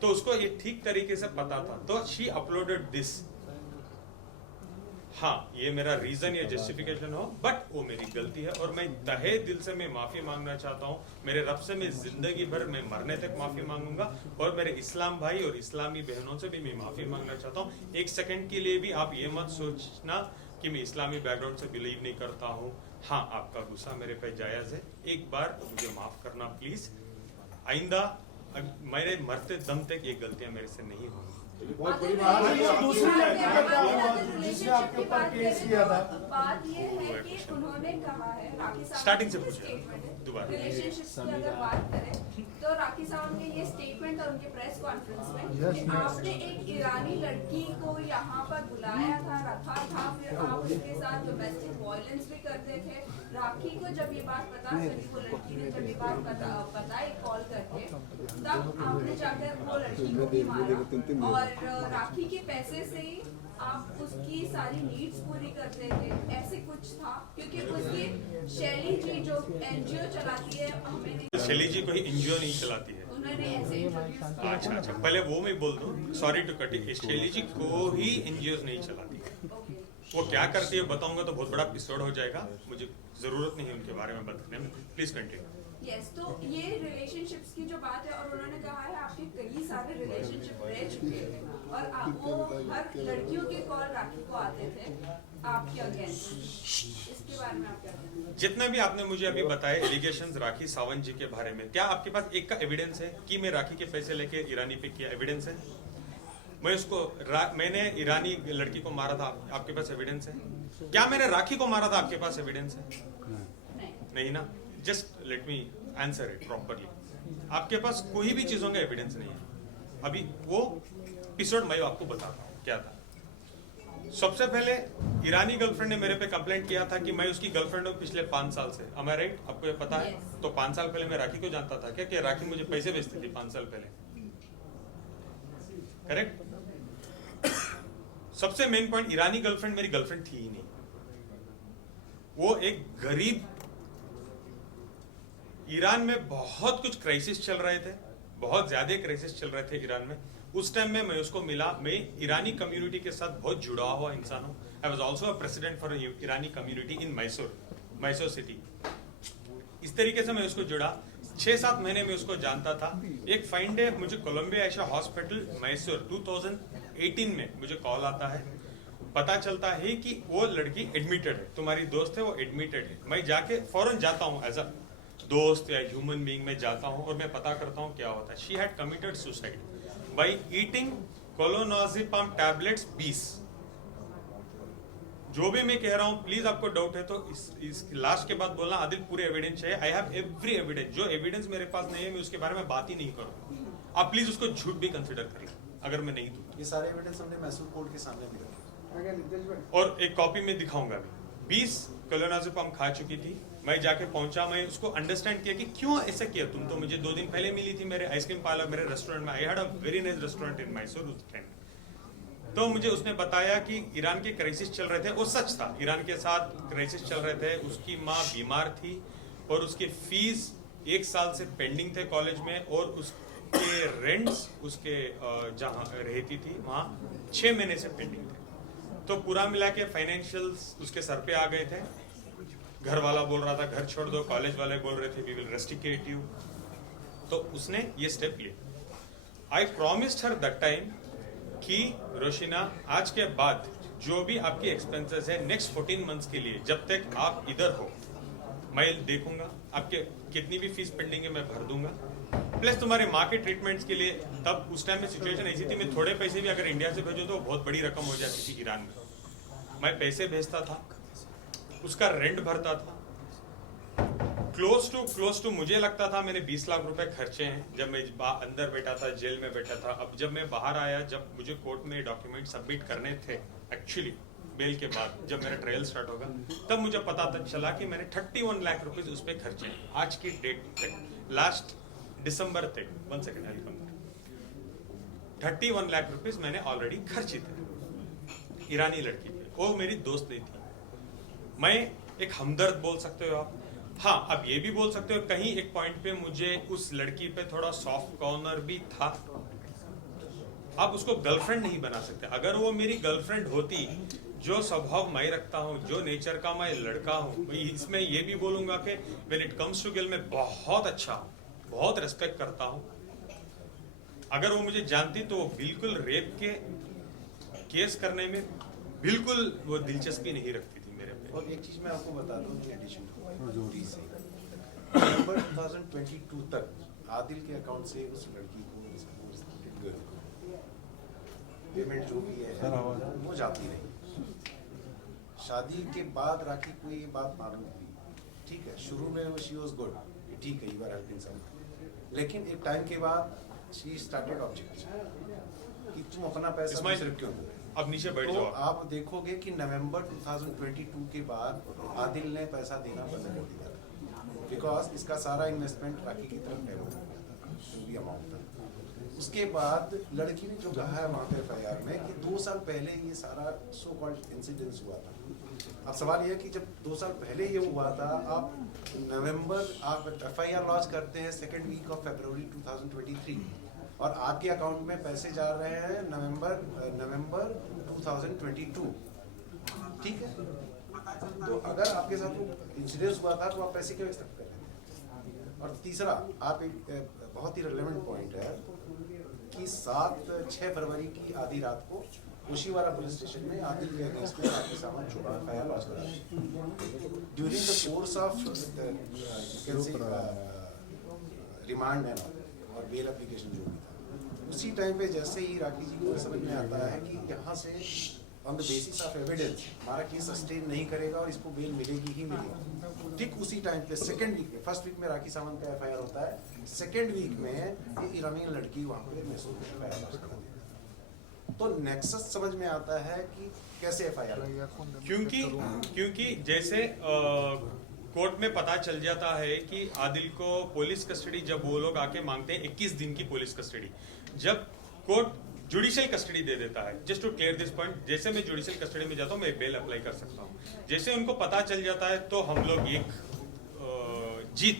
तो उसको ये ठीक तरीके से पता था, तो शी अपलोडेड दिस। हाँ, ये मेरा रीजन या जस्टिफिकेशन हो, बट वो मेरी गलती है और मैं तहे दिल से मैं माफी मांगना चाहता हूँ। मेरे रब से मैं जिंदगी भर मैं मरने तक माफी मांगूंगा और मेरे इस्लाम भाई और इस्लामी बहनों से भी मैं माफी मांगना चाहता हूँ। एक सेकंड के लिए भी आप ये मत सोचना कि मैं इस्लामी बैकग्राउंड से बिलीव नहीं करता हूँ। हाँ, आपका गुस्सा मेरे पे जायज है, एक बार मुझे माफ करना प्लीज। आइंदा मेरे मरते दम तक ये गलतियां मेरे से नहीं होंगी। बहुत बड़ी बात है। दूसरी लड़की के ऊपर जिसने आपके ऊपर केस किया था, बात ये है कि उन्होंने कहा है, राखी साहब स्टार्टिंग से पूछिए दोबारा। रिलेशनशिप्स की अगर बात करें तो राखी साहब के ये स्टेटमेंट और उनके प्रेस कॉन्फ्रेंस में कि आपने एक ईरानी लड़की को यहाँ पर बुलाया था, रखा था, फिर आप उसके साथ डोमेस्टिक वायलेंस भी करते थे। राखी को जब ये बात पता चली, वो लड़की ने जब ये बात बताई कॉल करके, तब आपने जाकर वो लड़की को भी मारा और राखी के पैसे से ही आप उसकी सारी नीड्स पूरी करते थे, ऐसे कुछ था। क्योंकि उसकी शैली जी जो एनजीओ चलाती है, हमें शैली जी कोई एनजीओ नहीं चलाती है। उन्होंने ऐसे इंट्रोड्यूस किया। अच्छा, पहले वो मैं बोल दूं, सॉरी टू कट इट, शैली जी को ही एनजीओ नहीं चलाती है। वो क्या करती है बताऊंगा तो बहुत बड़ा एपिसोड हो जाएगा, मुझे जरूरत नहीं है उनके बारे में बताने में। Please continue. यस, तो ये रिलेशनशिप्स की जो बात है, और उन्होंने कहा है आपके कई सारे रिलेशनशिप रह चुके हैं और वो हर लड़कियों के कॉल राखी को आते थे आपके अगेंस्ट। इसके बारे में आप क्या कहते हैं? जितने भी आपने मुझे अभी बताए एलिगेशंस राखी सावंत जी के बारे में, क्या आपके पास एक का एविडेंस है कि मैं राखी के पैसे लेके ईरानी पे किया? एविडेंस है? मैं उसको मैंने ईरानी लड़की को मारा था, आपके पास एविडेंस है? क्या मैंने राखी को मारा था? आपके पास एविडेंस है? नहीं ना। Just let me answer it properly. आपके पास कोई भी चीजों का एविडेंस नहीं है। अभी वो एपिसोड मैं आपको बताता हूँ क्या था। सबसे पहले ईरानी गर्लफ्रेंड ने मेरे पे कंप्लेंट किया था कि मैं उसकी गर्लफ्रेंड हूँ पिछले 5 साल से। am I right? आपको ये पता है? तो 5 साल पहले मैं राखी को जानता था क्या कि राखी मुझे पैसे भेजती थी 5 साल पहले? करेक्ट। सबसे मेन पॉइंट, ईरानी गर्लफ्रेंड मेरी गर्लफ्रेंड थी ही नहीं। वो एक गरीब, ईरान में बहुत कुछ क्राइसिस चल रहे थे, बहुत ज्यादा क्राइसिस चल रहे थे ईरान में। उस टाइम में मैं उसको मिला। मैं ईरानी कम्युनिटी के साथ बहुत जुड़ा हुआ इंसान हूँ। I was also a president for Irani community in Mysore city. इस तरीके से मैं उसको जुड़ा। 6-7 महीने में उसको जानता था। एक फाइन डे मुझे कोलंबिया एशिया हॉस्पिटल मैसूर 2018 में मुझे कॉल आता है, पता चलता है कि वो लड़की एडमिटेड है, तुम्हारी दोस्त है वो एडमिटेड है। मैं जाके फौरन जाता हूँ एज अ दोस्त या ह्यूमन बीइंग में जाता हूँ और मैं पता करता हूँ क्या होता है। She had committed suicide by eating clonazepam tablets 20। जो भी मैं कह रहा हूँ प्लीज आपको डाउट है तो इस लास्ट के बाद बोलना आदिल पूरे एविडेंस चाहिए। I have every evidence. जो एविडेंस मेरे पास नहीं है मैं उसके बारे में बात ही नहीं करूँ। आप प्लीज उसको झूठ भी कंसिडर कर लें अगर मैं नहीं दूँ। ये सारे एविडेंस हमने मैसूर कोर्ट के सामने भी रखे और एक कॉपी में दिखाऊंगा भी। 20 कोलोनाजिपम खा चुकी थी। मैं जाके पहुंचा, मैं उसको अंडरस्टैंड किया कि क्यों ऐसा किया। तुम तो मुझे 2 दिन पहले मिली थी मेरे आइसक्रीम पार्लर, मेरे रेस्टोरेंट में। I had a very nice restaurant in Mysore उस टाइम। तो मुझे उसने बताया कि ईरान के क्राइसिस चल रहे थे। वो सच था, ईरान के साथ क्राइसिस चल रहे थे। उसकी माँ बीमार थी और उसके फीस 1 साल से पेंडिंग थे कॉलेज में, और उसके रेंट्स उसके जहाँ रहती थी वहाँ 6 महीने से पेंडिंग थे। तो पूरा मिला के फाइनेंशियल्स उसके सर पे आ गए थे। घर वाला बोल रहा था घर छोड़ दो, कॉलेज वाले बोल रहे थे वी विल रेस्ट्रिकेट यू। तो उसने ये स्टेप लिया। आई प्रॉमिस्ड हर दैट टाइम कि रोशिना आज के बाद जो भी आपकी एक्सपेंसेस है नेक्स्ट 14 मंथ्स के लिए, जब तक आप इधर हो मैं देखूंगा। आपके कितनी भी फीस पेंडिंग है मैं भर दूंगा, प्लस तुम्हारे माँ के ट्रीटमेंट्स के लिए। तब उस टाइम में सिचुएशन ऐसी थी, मैं थोड़े पैसे भी अगर इंडिया से भेजूं तो बहुत बड़ी रकम हो जाती थी ईरान में। मैं पैसे भेजता था, उसका रेंट भरता था। क्लोज टू मुझे लगता था मैंने 20 लाख रुपए खर्चे हैं जब मैं अंदर बैठा था, जेल में बैठा था। अब जब मैं बाहर आया, जब मुझे कोर्ट में डॉक्यूमेंट सबमिट करने थे एक्चुअली बेल के बाद जब मेरा ट्रायल स्टार्ट होगा तब मुझे पता चला कि मैंने 31 लाख रुपीस उस पर खर्चे हैं आज की डेट तक, लास्ट दिसंबर तक। 1 सेकेंड, 31 लाख रुपीस मैंने ऑलरेडी खर्चे थे ईरानी लड़की पे। वो मेरी दोस्त नहीं थी, मैं एक हमदर्द बोल सकते हो आप। हाँ, अब ये भी बोल सकते हो कहीं एक पॉइंट पे मुझे उस लड़की पे थोड़ा सॉफ्ट कॉर्नर भी था। आप उसको गर्लफ्रेंड नहीं बना सकते। अगर वो मेरी गर्लफ्रेंड होती, जो स्वभाव मैं रखता हूँ, जो नेचर का मैं लड़का हूँ, इसमें ये भी बोलूंगा कि when it comes to girl मैं बहुत अच्छा, बहुत रेस्पेक्ट करता हूँ। अगर वो मुझे जानती तो वो बिल्कुल रेप के केस करने में बिल्कुल वो दिलचस्पी नहीं रखती थी मेरे पे। और एक चीज मैं आपको बता दूं इन एडिशन नवंबर 2022 तक आदिल के अकाउंट से उस लड़की को पेमेंट जो भी है वो जाती रही। शादी के बाद राखी को ये बात मालूम हुई, ठीक है, शुरू में वो शी वाज गुड, ठीक है, यू आर हेल्पिंग सम, लेकिन एक टाइम के बाद शी स्टार्टेड ऑब्जेक्ट कि तुम अपना पैसा सिर्फ क्यों दो। अब नीचे बैठ तो जाओ। आप देखोगे कि नवंबर 2022 के बाद आदिल ने पैसा देना बंद कर दिया, बिकॉज इसका सारा इन्वेस्टमेंट राखी की तरफ डाइवर्ट हो गया था, जो भी अमाउंट था। उसके बाद लड़की ने जो कहा है वहाँ पे FIR में कि 2 साल पहले ये सारा सो कॉल्ड इंसिडेंस हुआ था। अब सवाल ये है कि जब 2 साल पहले ये हुआ था, आप FIR लॉन्च करते हैं 2nd वीक ऑफ फरवरी 2023 और आपके अकाउंट में पैसे जा रहे हैं नवंबर 2022, ठीक है। तो अगर आपके साथ वो इंसिडेंस हुआ था तो आप पैसे क्यों एक्सेप्ट कर रहे हैं। और तीसरा, आप एक बहुत ही रिलेवेंट पॉइंट है कि 6 फरवरी की आधी रात को ओशीवारा पुलिस स्टेशन में आदिल के अगेंस्ट में आपके सामने छोटा FIR लॉन्च करा during the course of remand है और बेल एप्लीकेशन जो भी था। उसी टाइम पे जैसे ही राखी जी को समझ में आता है कि यहाँ से on the basis of evidence हमारा केस सस्टेन नहीं करेगा और इसको बेल मिलेगी ही मिलेगी, ठीक उसी टाइम पे 2nd वीक में, 1st वीक में राखी सावंत का FIR होता है, 2nd वीक में ये ईरानी लड़की वहाँ पे मैसूर में FIR लॉन्च कर देती है। तो नेक्सस समझ में आता है कि कैसे FIR, क्योंकि जैसे कोर्ट में पता चल जाता है कि आदिल को पुलिस कस्टडी, जब वो लोग आके मांगते हैं 21 दिन की पुलिस कस्टडी, जब कोर्ट जुडिशियल कस्टडी दे देता है, just to clear this point, जैसे मैं जुडिशियल कस्टडी में जाता हूँ मैं बेल अप्लाई कर सकता हूँ। जैसे उनको पता चल जाता है तो हम लोग एक जीत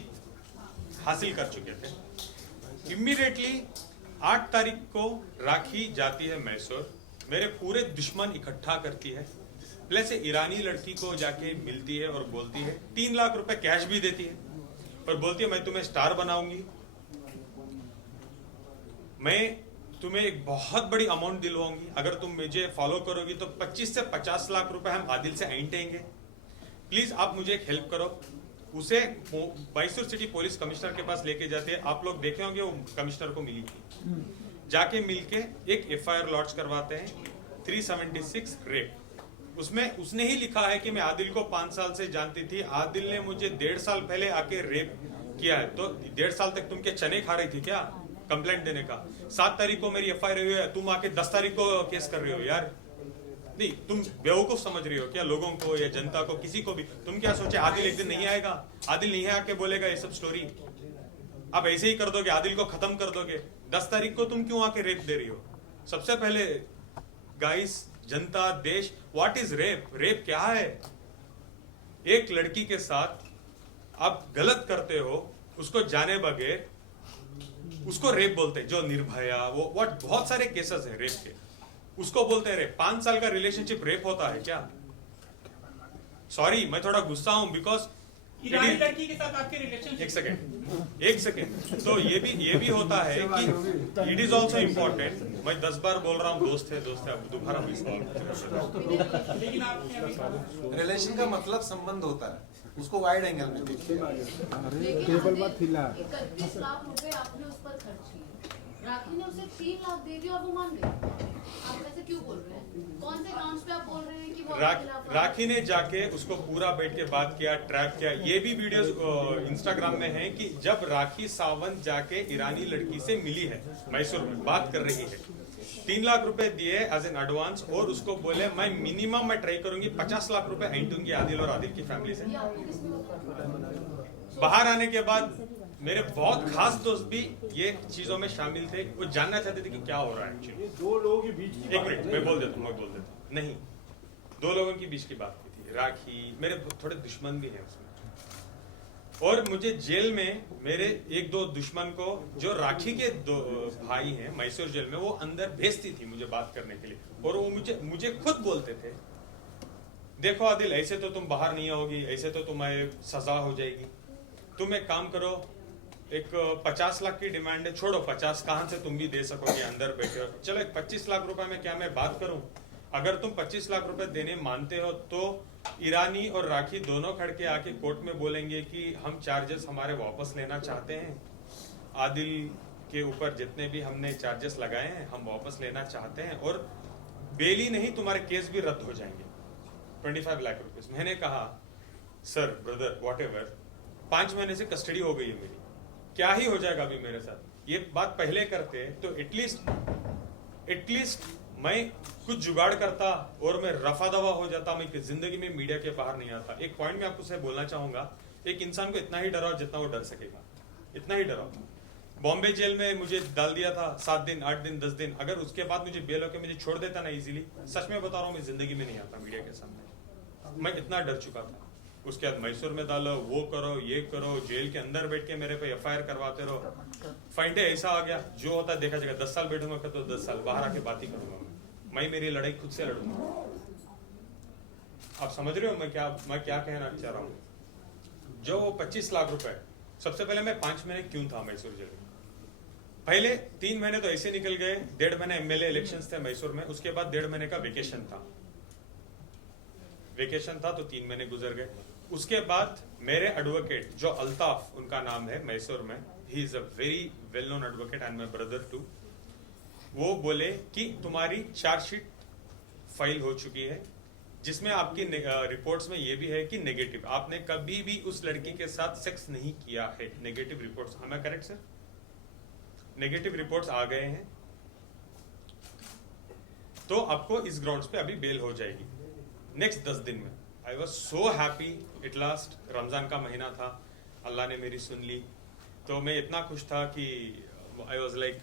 हासिल कर चुके थे। इमीडिएटली 8 तारीख को राखी जाती है मैसूर, मेरे पूरे दुश्मन इकट्ठा करती है, प्लस ईरानी लड़की को जाके मिलती है और बोलती है, 3 लाख रुपए कैश भी देती है और बोलती है मैं तुम्हें स्टार बनाऊंगी, मैं तुम्हें एक बहुत बड़ी अमाउंट दिलवाऊंगी, अगर तुम मुझे फॉलो करोगी तो 25 से 50 लाख रुपए हम आदिल से ऐंठेंगे, प्लीज आप मुझे एक हेल्प करो। उसे मैसूर सिटी पुलिस कमिश्नर के पास लेके जाते हैं, आप लोग देखे होंगे वो कमिश्नर को मिली थी, जाके मिलके एक FIR लॉन्च करवाते हैं 376 रेप। उसमें उसने ही लिखा है कि मैं आदिल को 5 साल से जानती थी, आदिल ने मुझे 1.5 साल पहले आके रेप किया है, तो 1.5 साल तक तुम क्या चने खा रही थी क्या कंप्लेंट देने का। 7 तारीख को मेरी FIR हुई है, तुम आके 10 तारीख को केस कर रही हो यार। नहीं, तुम बेवकूफ समझ रही हो क्या लोगों को या जनता को, किसी को भी। तुम क्या सोचे आदिल एक दिन नहीं आएगा, आदिल नहीं आके बोलेगा ये सब स्टोरी, आप ऐसे ही कर दोगे, आदिल को खत्म कर दोगे। 10 तारीख को तुम क्यों आके रेप दे रही हो। सबसे पहले गाइस, जनता, देश, व्हाट इज रेप, रेप क्या है। एक लड़की के साथ आप गलत करते हो, उसको जाने बगैर, उसको रेप बोलते हैं। जो निर्भया, वो व्हाट, बहुत सारे केसेस हैं रेप के, उसको बोलते हैं रेप। 5 साल का रिलेशनशिप रेप होता है क्या। सॉरी, मैं थोड़ा गुस्सा हूं बिकॉज ईरानी लड़की के साथ आपके रिलेशनशिप, एक सेकेंड, तो ये भी होता है कि इट इज ऑल्सो इम्पोर्टेंट। मैं 10 बार बोल रहा हूँ दोस्त है, अब दोबारा लेकिन आपके रिलेशन का मतलब संबंध होता है, उसको वाइड एंगल में टेबल मत हिला। 31 लाख रुपए आपने उस पर खर्च किए, राखी ने उसे 3 लाख दे दिया और वो मान गई। आप ऐसे क्यों बोल रहे हैं, कौन से ग्राउंड्स पे आप बोल रहे हैं कि वो राखी ने जाके उसको पूरा बैठ के बात किया, ट्रैप किया। ये भी वीडियोस इंस्टाग्राम में है कि जब राखी सावंत जाके ईरानी लड़की से मिली है, मैसूर में बात कर रही है, 3 लाख रुपए दिए एज एन एडवांस और उसको बोले मैं मिनिमम मैं ट्राई करूंगी 50 लाख रुपए ऐंठूंगी आदिल और आदिल की फैमिली से। बाहर आने के बाद मेरे बहुत खास दोस्त भी ये चीजों में शामिल थे, वो जानना चाहते थे कि क्या हो रहा है एक्चुअली। दो लोगों के बीच की एक मिनट मैं बोल देता हूँ। नहीं, 2 लोगों के बीच की बात हुई थी। राखी मेरे थोड़े दुश्मन भी हैं उसमें, और मुझे जेल में मेरे 1-2 दुश्मन को जो राखी के 2 भाई हैं मैसूर जेल में, वो अंदर भेजती थी मुझे बात करने के लिए, और वो मुझे खुद बोलते थे देखो आदिल ऐसे तो तुम बाहर नहीं आओगी, ऐसे तो तुम्हें सजा हो जाएगी, तुम एक काम करो, एक 50 लाख की डिमांड है, छोड़ो 50 कहां से तुम भी दे सकोगे, अंदर बैठे हो, चलो एक 25 लाख रुपए में क्या मैं बात करूं, अगर तुम 25 लाख रुपए देने मानते हो तो ईरानी और राखी दोनों खड़के आके कोर्ट में बोलेंगे कि हम चार्जेस हमारे वापस लेना चाहते हैं, आदिल के ऊपर जितने भी हमने चार्जेस लगाए हैं हम वापस लेना चाहते हैं, और बेल ही नहीं तुम्हारे केस भी रद्द हो जाएंगे 25 लाख रुपीस। मैंने कहा सर ब्रदर व्हाटएवर, 5 महीने से कस्टडी हो गई है मेरी, क्या ही हो जाएगा अभी मेरे साथ, ये बात पहले करते तो एटलीस्ट मैं कुछ जुगाड़ करता और मैं रफा दफा हो जाता, मैं जिंदगी में मीडिया के बाहर नहीं आता। एक पॉइंट में आपको से बोलना चाहूंगा, एक इंसान को इतना ही डराओ जितना वो डर सकेगा, इतना ही डराओ। बॉम्बे जेल में मुझे डाल दिया था 7 दिन 8 दिन 10 दिन, अगर उसके बाद मुझे बेल होकर मुझे छोड़ देता ना इजीली, सच में बता रहा हूँ मैं जिंदगी में नहीं आता मीडिया के सामने, मैं इतना डर चुका था। उसके बाद मैसूर में डालो, वो करो ये करो, जेल के अंदर बैठ के मेरे पे FIR करवाते रहो, फाइन डे ऐसा आ गया जो होता देखा जाएगा, 10 साल बैठूंगा तो 10 साल, बाहर आके बात ही करूंगा मैं मेरी लड़ाई खुद से लड़ूंगा। आप समझ रहे हो मैं क्या कहना चाह रहा हूँ। जो 25 लाख रुपए, सबसे पहले मैं 5 महीने क्यों था मैसूर जेल में, पहले 3 महीने तो ऐसे निकल गए, 1.5 महीने MLA इलेक्शंस थे मैसूर में, उसके बाद 1.5 महीने का वेकेशन था तो 3 महीने गुजर गए। उसके बाद मेरे एडवोकेट जो अल्ताफ उनका नाम है मैसूर में, he is a very well known advocate and my brother too, वो बोले कि तुम्हारी चार्जशीट फाइल हो चुकी है जिसमें आपकी रिपोर्ट्स में ये भी है कि नेगेटिव, आपने कभी भी उस लड़की के साथ सेक्स नहीं किया है, negative reports, am I correct sir? Negative reports आ गए हैं, तो आपको इस ग्राउंड्स पे अभी बेल हो जाएगी नेक्स्ट 10 दिन में। I was so happy at last, Ramzan का महीना था, अल्लाह ने मेरी सुन ली, तो मैं इतना खुश था कि आई वॉज लाइक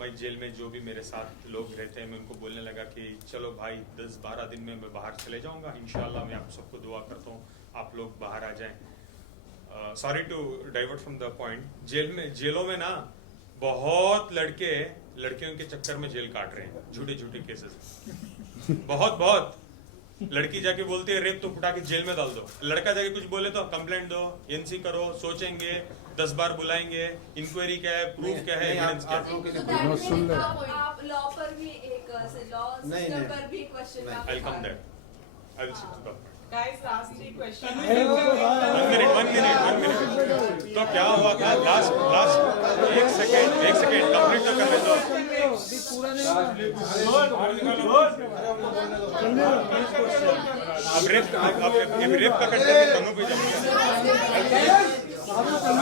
मैं जेल में जो भी मेरे साथ लोग रहते हैं मैं उनको बोलने लगा कि चलो भाई 10-12 दिन में मैं बाहर चले जाऊंगा, इंशाल्लाह मैं आप सबको दुआ करता हूँ आप लोग बाहर आ जाएं। Sorry to divert from the point, जेलों में ना बहुत लड़के लड़कियों के चक्कर में जेल काट रहे हैं, झूठे केसेस, बहुत लड़की जाके बोलती है रेप तो उठा के जेल में डाल दो, लड़का जाके कुछ बोले तो कंप्लेंट दो, NC करो, सोचेंगे 10 बार बुलाएंगे, इंक्वायरी क्या है, प्रूफ क्या है, एविडेंस क्या है। आप लॉ पर भी एक लॉ सिस्टम पर भी question I will come that, I will sit to the Guys, last 3 questions. 1 मिनट। तो क्या हुआ था लास्ट एक सेकेंड कंप्लीट तो करने दो। अब रेप का करते हैं दोनों पे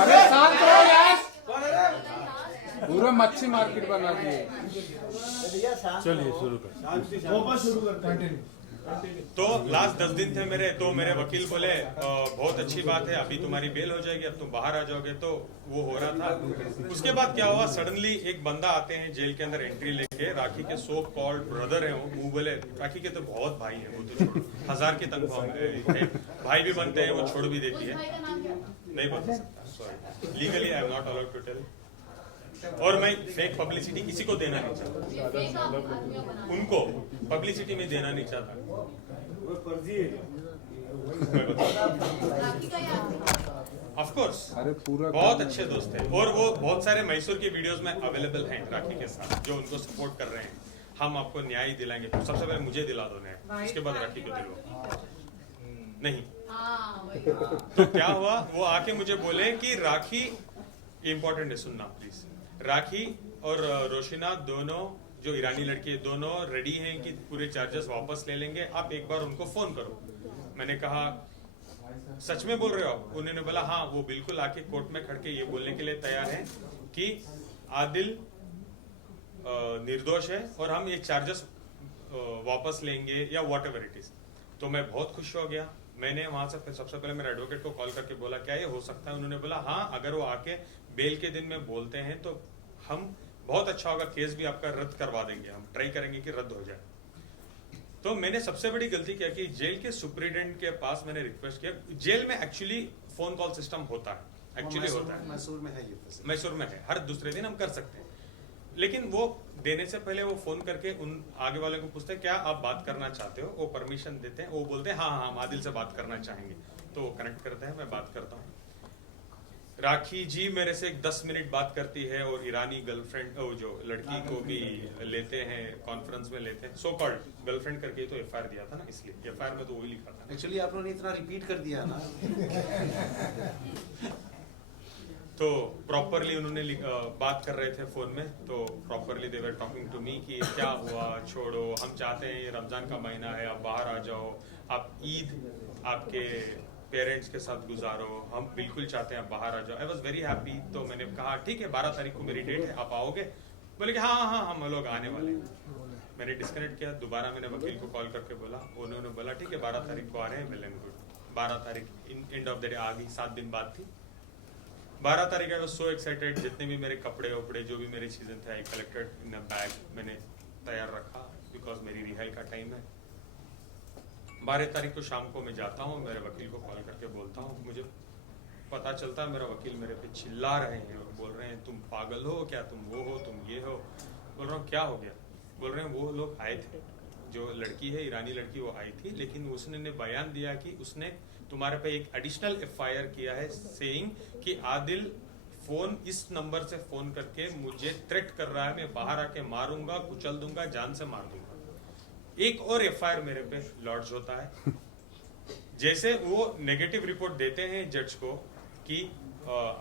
अरे शांत रहो यार, पूरा मच्छी मार्केट बना दिए। चलिए शुरू कर। तो लास्ट 10 दिन थे मेरे, तो मेरे वकील बोले बहुत अच्छी बात है, अभी तुम्हारी बेल हो जाएगी, अब तुम बाहर आ जाओगे, तो वो हो रहा था। उसके बाद क्या हुआ, सडनली एक बंदा आते हैं जेल के अंदर एंट्री लेके, राखी के सो कॉल्ड ब्रदर है वो बोले राखी के तो बहुत भाई है, वो तो छोड़ो, 1000 की तनख्वाह है, भाई भी बनते हैं, वो छोड़ भी देती है, नहीं बता सकता, sorry legally I am not allowed to tell, और मैं फेक पब्लिसिटी किसी को देना नहीं चाहता, उनको पब्लिसिटी में देना नहीं चाहता, ऑफ कोर्स बहुत अच्छे दोस्त हैं, और वो बहुत सारे मैसूर के वीडियोस में अवेलेबल हैं राखी के साथ, जो उनको सपोर्ट कर रहे हैं, हम आपको न्याय दिलाएंगे, सबसे पहले मुझे दिला दो न्याय, उसके बाद राखी को दिलवाओ नहीं। तो क्या हुआ, वो आके मुझे बोले कि राखी, इम्पोर्टेंट है सुनना प्लीज, राखी और रोशिना दोनों जो ईरानी लड़की है दोनों रेडी हैं कि पूरे चार्जेस वापस ले लेंगे, आप एक बार उनको फोन करो। मैंने कहा सच में बोल रहे हो? उन्होंने बोला हाँ, वो बिल्कुल आके कोर्ट में खड़ के ये बोलने के लिए तैयार हैं कि आदिल निर्दोष है और हम ये चार्जेस वापस लेंगे या वॉट एवर इट इज। तो मैं बहुत खुश हो गया। मैंने वहां से सबसे पहले मेरे एडवोकेट को कॉल करके बोला क्या ये हो सकता है? उन्होंने बोला हाँ, अगर वो आके बेल के दिन में बोलते हैं तो हम बहुत अच्छा होगा, केस भी आपका रद्द करवा देंगे, हम ट्राई करेंगे कि रद्द हो जाए। तो मैंने सबसे बड़ी गलती क्या की, जेल के सुप्रिटेंडेंट के पास मैंने रिक्वेस्ट किया। जेल में एक्चुअली फोन कॉल सिस्टम होता है, एक्चुअली होता है, मैसूर में है ये, मैसूर में है, हर दूसरे दिन हम कर सकते हैं। लेकिन वो देने से पहले वो फोन करके उन आगे वाले को पूछते हैं क्या आप बात करना चाहते हो, वो परमिशन देते हैं, वो बोलते हैं हाँ हाँ हम आदिल से बात करना चाहेंगे, तो वो कनेक्ट करते हैं, मैं बात करता हूँ। राखी जी मेरे से 10 मिनट बात करती है और ईरानी गर्लफ्रेंड जो लड़की को भी लेते हैं, कॉन्फ्रेंस में लेते हैं, सो कॉल्ड गर्लफ्रेंड करके तो एफआईआर दिया था ना, इसलिए एफआईआर में तो वही लिखा था। एक्चुअली आप लोगों ने इतना रिपीट कर दिया ना। तो प्रॉपरली उन्होंने बात कर रहे थे फोन में, तो properly they were talking to me कि क्या हुआ, छोड़ो, हम चाहते हैं ये रमजान का महीना है, आप बाहर आ जाओ, आप ईद आपके पेरेंट्स के साथ गुजारो, हम बिल्कुल चाहते हैं आप बाहर आ जाओ। I was very happy. तो मैंने कहा ठीक है 12 तारीख को मेरी डेट है, आप आओगे? बोले कि हाँ हाँ हम लोग आने वाले हैं। मैंने डिस्कनेक्ट किया, दोबारा मैंने वकील को कॉल करके बोला, उन्होंने बोला ठीक है 12 तारीख को आ रहे हैं, वेल एंड गुड। 12 तारीख एंड ऑफ द डे आ गई, 7 दिन बाद थी 12 तारीख। आई वाज सो एक्साइटेड, जितने भी मेरे कपड़े वपड़े जो भी मेरी चीजें थे I collected in a bag, मैंने तैयार रखा बिकॉज मेरी रिहाई का टाइम है। 12 तारीख को शाम को मैं जाता हूँ, मेरे वकील को कॉल करके बोलता हूँ, मुझे पता चलता है मेरा वकील मेरे पे चिल्ला रहे हैं और बोल रहे हैं तुम पागल हो क्या, तुम वो हो, तुम ये हो। बोल रहा हूँ क्या हो गया? बोल रहे हैं वो लोग आए थे, जो लड़की है ईरानी लड़की वो आई थी, लेकिन उसने ने बयान दिया कि उसने तुम्हारे पे एक एडिशनल एफआईआर किया है सेइंग कि आदिल फोन इस नंबर से फोन करके मुझे थ्रेट कर रहा है, मैं बाहर आके मारूंगा, कुचल दूंगा, जान से मार दूंगा। एक और एफआईआर मेरे पे लॉन्च होता है। जैसे वो नेगेटिव रिपोर्ट देते हैं जज को कि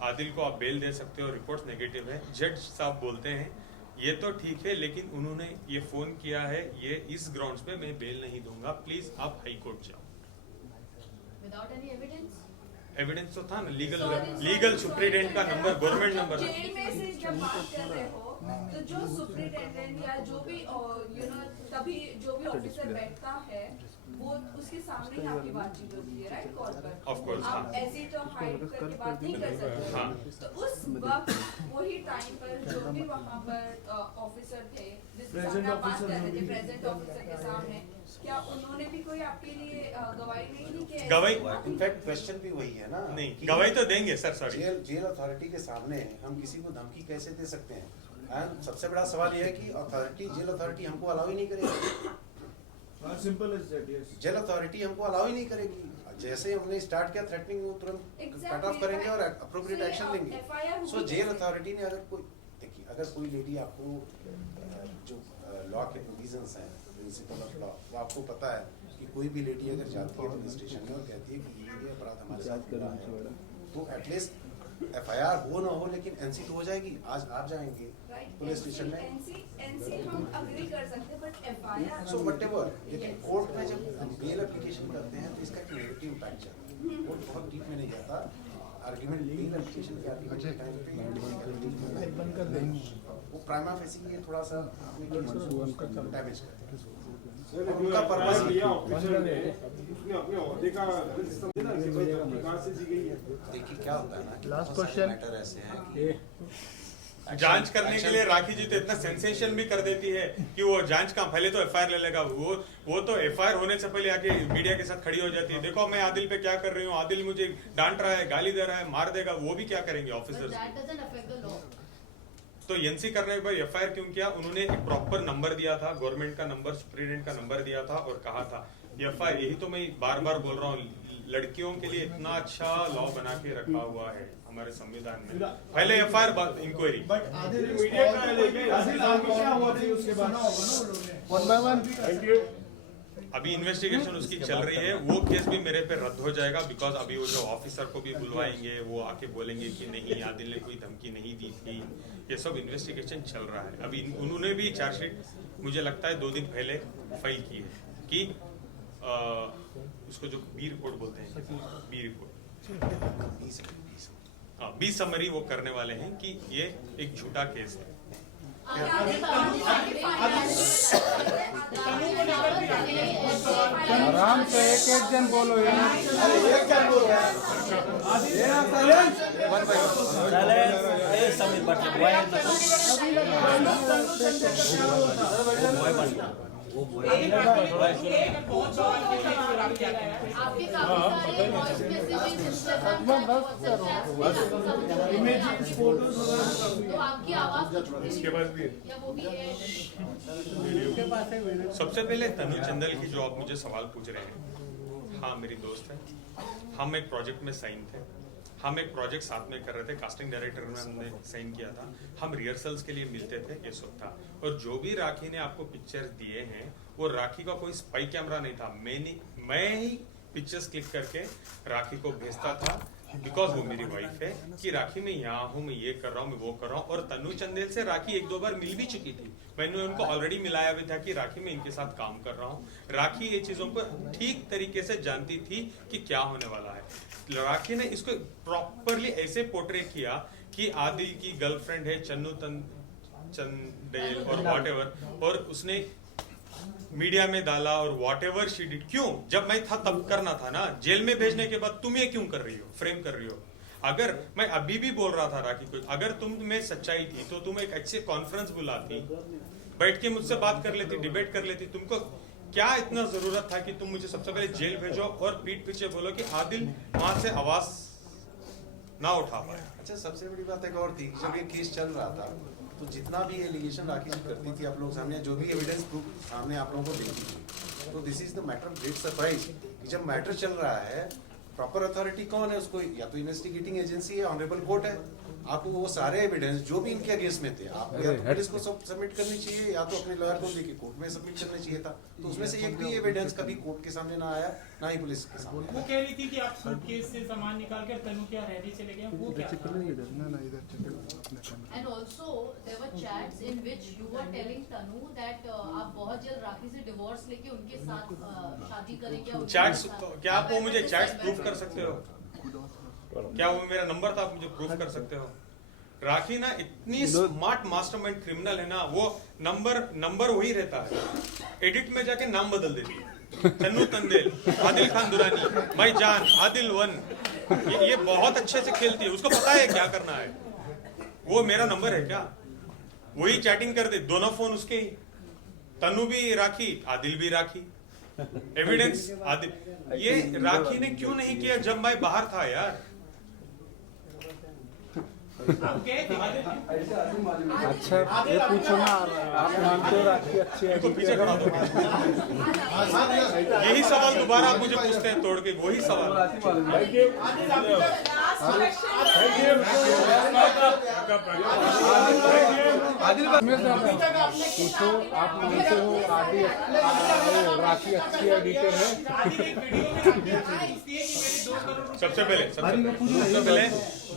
आदिल को आप बेल दे सकते हो, रिपोर्ट नेगेटिव है, जज साहब बोलते हैं ये तो ठीक है लेकिन उन्होंने ये फोन किया है, ये इस ग्राउंड्स पे मैं बेल नहीं दूंगा, प्लीज आप हाई कोर्ट जाओ। Without any evidence? एविडेंस तो था ना, लीगल सुप्रिटेंडेंट का नंबर, गवर्नमेंट नंबर। जेल में से जब बात कर रहे हो तो जो सुप्रिटेंडेंट या जो भी तभी जो भी ऑफिसर बैठता है वो उसके सामने ही आपकी बातचीत होती है, राइट? कॉल पर ऑफ कोर्स, आप ऐसे तो हाइड करके बात नहीं कर सकते। हाँ। तो उस वक्त वही टाइम पर जो भी वहाँ पर ऑफिसर थे जिसके सामने आप बात कर रहे थे, प्रेजेंट ऑफिसर के सामने, क्या उन्होंने भी कोई आपके लिए गवाही नहीं दी? कि गवाही इनफैक्ट क्वेश्चन भी वही है ना, नहीं गवाही तो देंगे सर, सॉरी। जेल अथॉरिटी के सामने हम किसी को धमकी कैसे दे सकते हैं? एंड सबसे बड़ा सवाल यह है कि जेल अथॉरिटी हमको अलाउ ही नहीं करेगी। Simple as that, yes. Jail authority हमको अलाउ ही नहीं करेगी। जैसे हमने स्टार्ट किया थ्रेटनिंग, वो तुरंत कट ऑफ करेंगे और अप्रोप्रिएट एक्शन लेंगे। सो जेल अथॉरिटी ने अगर कोई, देखिए अगर कोई लेडी आपको जो लॉ के प्रोविजंस हैं, प्रिंसिपल ऑफ लॉ, वो आपको पता है कि कोई भी लेडी अगर जाती है पुलिस स्टेशन में और कहती है कि ये अपराध हमारे साथ हुआ है, तो एटलीस्ट एफआईआर हो ना हो लेकिन एनसी तो हो जाएगी। आज आप जाएंगे पुलिस स्टेशन में, एनसी हम अग्री कर सकते हैं बट एफआईआर सो व्हाटएवर, लेकिन कोर्ट में जब हम बेल एप्लीकेशन करते हैं तो इसका एक नेगेटिव इम्पैक्ट जाता है। कोर्ट बहुत डीप में नहीं जाता, आर्गुमेंट बेल एप्लीकेशन के आर्गुमेंट के टाइम पे वो प्राइमा फेसी ये थोड़ा सा डैमेज करता है। उनका पर्पस लिया ऑफिसर ने, उसने अपने ओहदे का अधिकार से दी गई है। देखिए क्या होता है ना, लास्ट क्वेश्चन मैटर ऐसे हैं कि जांच करने के लिए राखी जी तो इतना सेंसेशन भी कर देती है कि वो जांच का पहले तो एफआईआर ले लेगा, वो तो एफआईआर होने से पहले आके मीडिया के साथ खड़ी हो जाती है, देखो मैं आदिल पे क्या कर रही हूँ, आदिल मुझे डांट रहा है, गाली दे रहा है, मार देगा। वो भी क्या करेंगे ऑफिसर्स? तो एनसी करने के बाद एफआईआर क्यों किया? उन्होंने एक प्रॉपर नंबर दिया था, गवर्नमेंट का नंबर, सुप्रीटेंडेंट का नंबर दिया था और कहा था एफआईआर। यही तो मैं बार बार बोल रहा हूँ, लड़कियों के लिए इतना अच्छा लॉ बना के रखा हुआ है हमारे संविधान में, पहले एफआईआर बाद इंक्वायरी। बट आदिल मीडिया का लेके आदिल क्या हुआ फिर उसके बाद? वन बाय वन अभी इन्वेस्टिगेशन उसकी चल रही है, वो केस भी मेरे पे रद्द हो जाएगा बिकॉज अभी वो जो ऑफिसर को भी बुलवाएंगे, वो आके बोलेंगे कि नहीं आदिल ने कोई धमकी नहीं दी थी। ये सब इन्वेस्टिगेशन चल रहा है। अभी उन्होंने भी चार्जशीट मुझे लगता है 2 दिन पहले फाइल की है कि उसको जो बी रिपोर्ट बोलते हैं, बी रिपोर्ट, बी समरी वो करने वाले हैं कि ये एक झूठा केस है। आराम से एक जन बोलो यार। एक जन बोल रहा है। आपके काफी सारे voice messages Instagram images photos तो आपकी आवाज उसके पास भी है या वो भी है सबसे पहले तनु चंदेल की जो आप मुझे सवाल पूछ रहे हैं, हाँ मेरी दोस्त है, हम एक प्रोजेक्ट में साइन थे, हम एक प्रोजेक्ट साथ में कर रहे थे, कास्टिंग डायरेक्टर में हमने साइन किया था, हम रिहर्सल्स के लिए मिलते थे, ये सब था। और जो भी राखी ने आपको पिक्चर्स दिए हैं वो राखी का कोई स्पाई कैमरा नहीं था, मैं ही पिक्चर्स क्लिक करके राखी को भेजता था, बिकॉज वो मेरी वाइफ है, कि राखी मैं यहाँ हूँ, मैं ये कर रहा हूँ, मैं वो कर रहा हूँ। और तनु चंदेल से राखी एक दो बार मिल भी चुकी थी, मैंने उनको ऑलरेडी मिलाया भी था कि राखी मैं इनके साथ काम कर रहा हूँ। राखी ये चीजों को ठीक तरीके से जानती थी कि क्या होने वाला है। राखी ने इसको प्रॉपरली ऐसे पोर्ट्रे किया कि आदिल की गर्लफ्रेंड है चंदेल और व्हाटएवर, और उसने मीडिया में डाला और व्हाटएवर शी डिड। क्यों? जब मैं था तब करना था ना, जेल में भेजने के बाद तुम ये क्यों कर रही हो, फ्रेम कर रही हो? अगर मैं अभी भी बोल रहा था राखी को, अगर तुम में सच्चाई थी तो तुम एक अच्छे कॉन्फ्रेंस बुलाती, बैठ के मुझसे बात कर लेती, डिबेट कर लेती। तुमको क्या इतना जरूरत था कि तुम मुझे सबसे पहले जेल भेजो और पीठ पीछे बोलो कि आदिल वहां से आवाज ना उठा पाए? अच्छा, सबसे बड़ी बात एक और थी, जब ये केस चल रहा था तो जितना भी एलिगेशन राखी जी करती थी आप लोग सामने, जो भी एविडेंस प्रूफ सामने आप लोगों को देती थी, तो this is the matter of great surprise कि जब मैटर चल रहा है, प्रॉपर अथॉरिटी कौन है उसको, या तो इन्वेस्टिगेटिंग एजेंसी है, ऑनरेबल कोर्ट है, आपको वो सारे एविडेंस जो भी इनके अगेंस्ट में थे, आप या तो पुलिस को सबमिट करनी चाहिए या तो अपने लॉयर को लेके कोर्ट में सबमिट करना चाहिए था। तो उसमें से एक भी एविडेंस कभी कोर्ट के सामने ना आया, ना ही पुलिस के सामने। वो कह रही थी कि आप सूटकेस से सामान निकाल कर तनु क्या रहती चले गए, वो क्या? And also there were chats in which you were telling Tanu that आप बहुत जल्द राखी से डिवोर्स लेके उनके साथ शादी करेंगे। चैट्स, क्या आप वो मुझे चैट्स प्रूफ कर सकते हो? क्या वो मेरा नंबर था, आप मुझे प्रूफ कर सकते हो? राखी ना इतनी स्मार्ट मास्टरमाइंड क्रिमिनल है ना, वो नंबर वही रहता है, एडिट में जाके नाम बदल देती है, तनु चंदेल, आदिल खान दुरानी, भाई जान, आदिल वन। ये बहुत अच्छे से खेलती है, उसको पता है क्या करना है। वो मेरा नंबर है क्या? वही चैटिंग कर दे, दोनों फोन उसके ही, तनु भी राखी, आदिल भी राखी, एविडेंस आदिल। ये राखी ने क्यों नहीं किया जब मैं बाहर था यार? अच्छा ये पूछो ना, आप मानते हो राखी अच्छी है? पीछे खड़ा दो। यही सवाल दोबारा आप मुझे पूछते हैं तोड़ के, वही सवाल। पूछो, आप मानते हो राखी अच्छी एडिटर है? सबसे पहले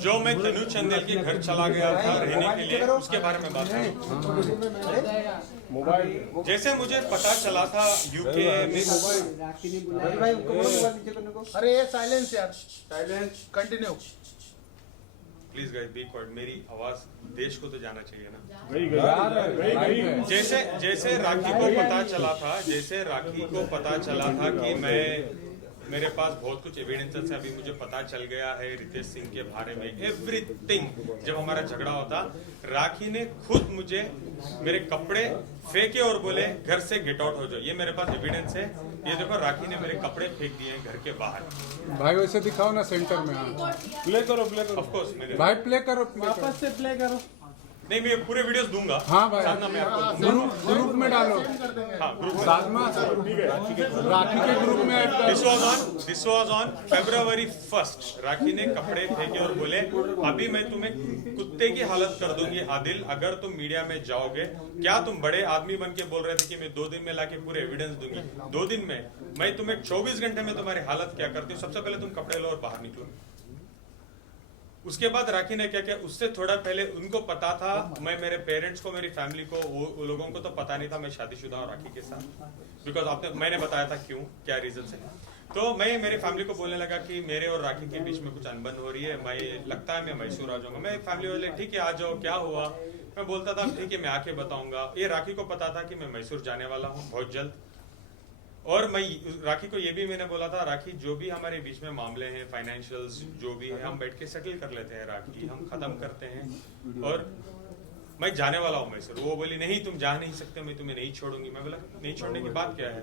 जो मैं तनु चंदेल के घर चला गया था रहने के लिए, उसके बारे में बात करूं। जैसे मुझे पता चला था यूके में, अरे ये साइलेंस यार, silence, continue please guys be quiet, मेरी आवाज देश को तो जाना चाहिए ना। जैसे राखी को पता चला था कि मेरे पास बहुत कुछ एविडेंसेस है, अभी मुझे पता चल गया है रितेश सिंह के बारे में एवरीथिंग। जब हमारा झगड़ा होता, राखी ने खुद मुझे मेरे कपड़े फेंके और बोले घर से गेट आउट हो जाओ। ये मेरे पास एविडेंस है, ये देखो राखी ने मेरे कपड़े फेंक दिए हैं घर के बाहर। भाई वैसे दिखाओ ना सेंटर में। प्ले करो ऑफ कोर्स भाई प्ले करो, वापस से प्ले करो। नहीं, मैं पूरे वीडियोस दूंगा। हाँ भाई, साधना में आपको ग्रुप में डालो। हाँ, ग्रुप में साधना राखी के ग्रुप में ऐड करो। This was on February 1st। राखी ने कपड़े फेंके और बोले अभी मैं तुम्हें कुत्ते की हालत कर दूंगी आदिल, अगर तुम मीडिया में जाओगे। क्या तुम बड़े आदमी बन के बोल रहे थे कि मैं 2 दिन में लाके पूरे एविडेंस दूंगी? 2 दिन में मैं तुम्हें 24 घंटे में तुम्हारी हालत क्या करती हूँ। सबसे पहले तुम कपड़े लो और बाहर निकलो। उसके बाद राखी ने क्या किया, उससे थोड़ा पहले उनको पता था, मैं मेरे पेरेंट्स को, मेरी फैमिली को, वो लोगों को तो पता नहीं था मैं शादीशुदा हूँ राखी के साथ, बिकॉज मैंने बताया था क्यों, क्या रीजन है। तो मैं मेरी फैमिली को बोलने लगा कि मेरे और राखी के बीच में कुछ अनबन हो रही है, मैं लगता है मैं मैसूर आ जाऊंगा। मैं फैमिली वाले ठीक है आ जाओ, क्या हुआ? मैं बोलता था ठीक है मैं आके बताऊंगा। ये राखी को पता था कि मैं मैसूर जाने वाला हूँ बहुत जल्द, और मैं राखी को ये भी मैंने बोला था, राखी जो भी हमारे बीच में मामले हैं फाइनेंशियल्स जो भी है हम बैठ के सेटल कर लेते हैं, राखी हम खत्म करते हैं और मैं जाने वाला हूँ मैसूर। वो बोली नहीं तुम जा नहीं सकते, मैं तुम्हें नहीं छोड़ूंगी। मैं बोला नहीं छोड़ने की बात क्या है,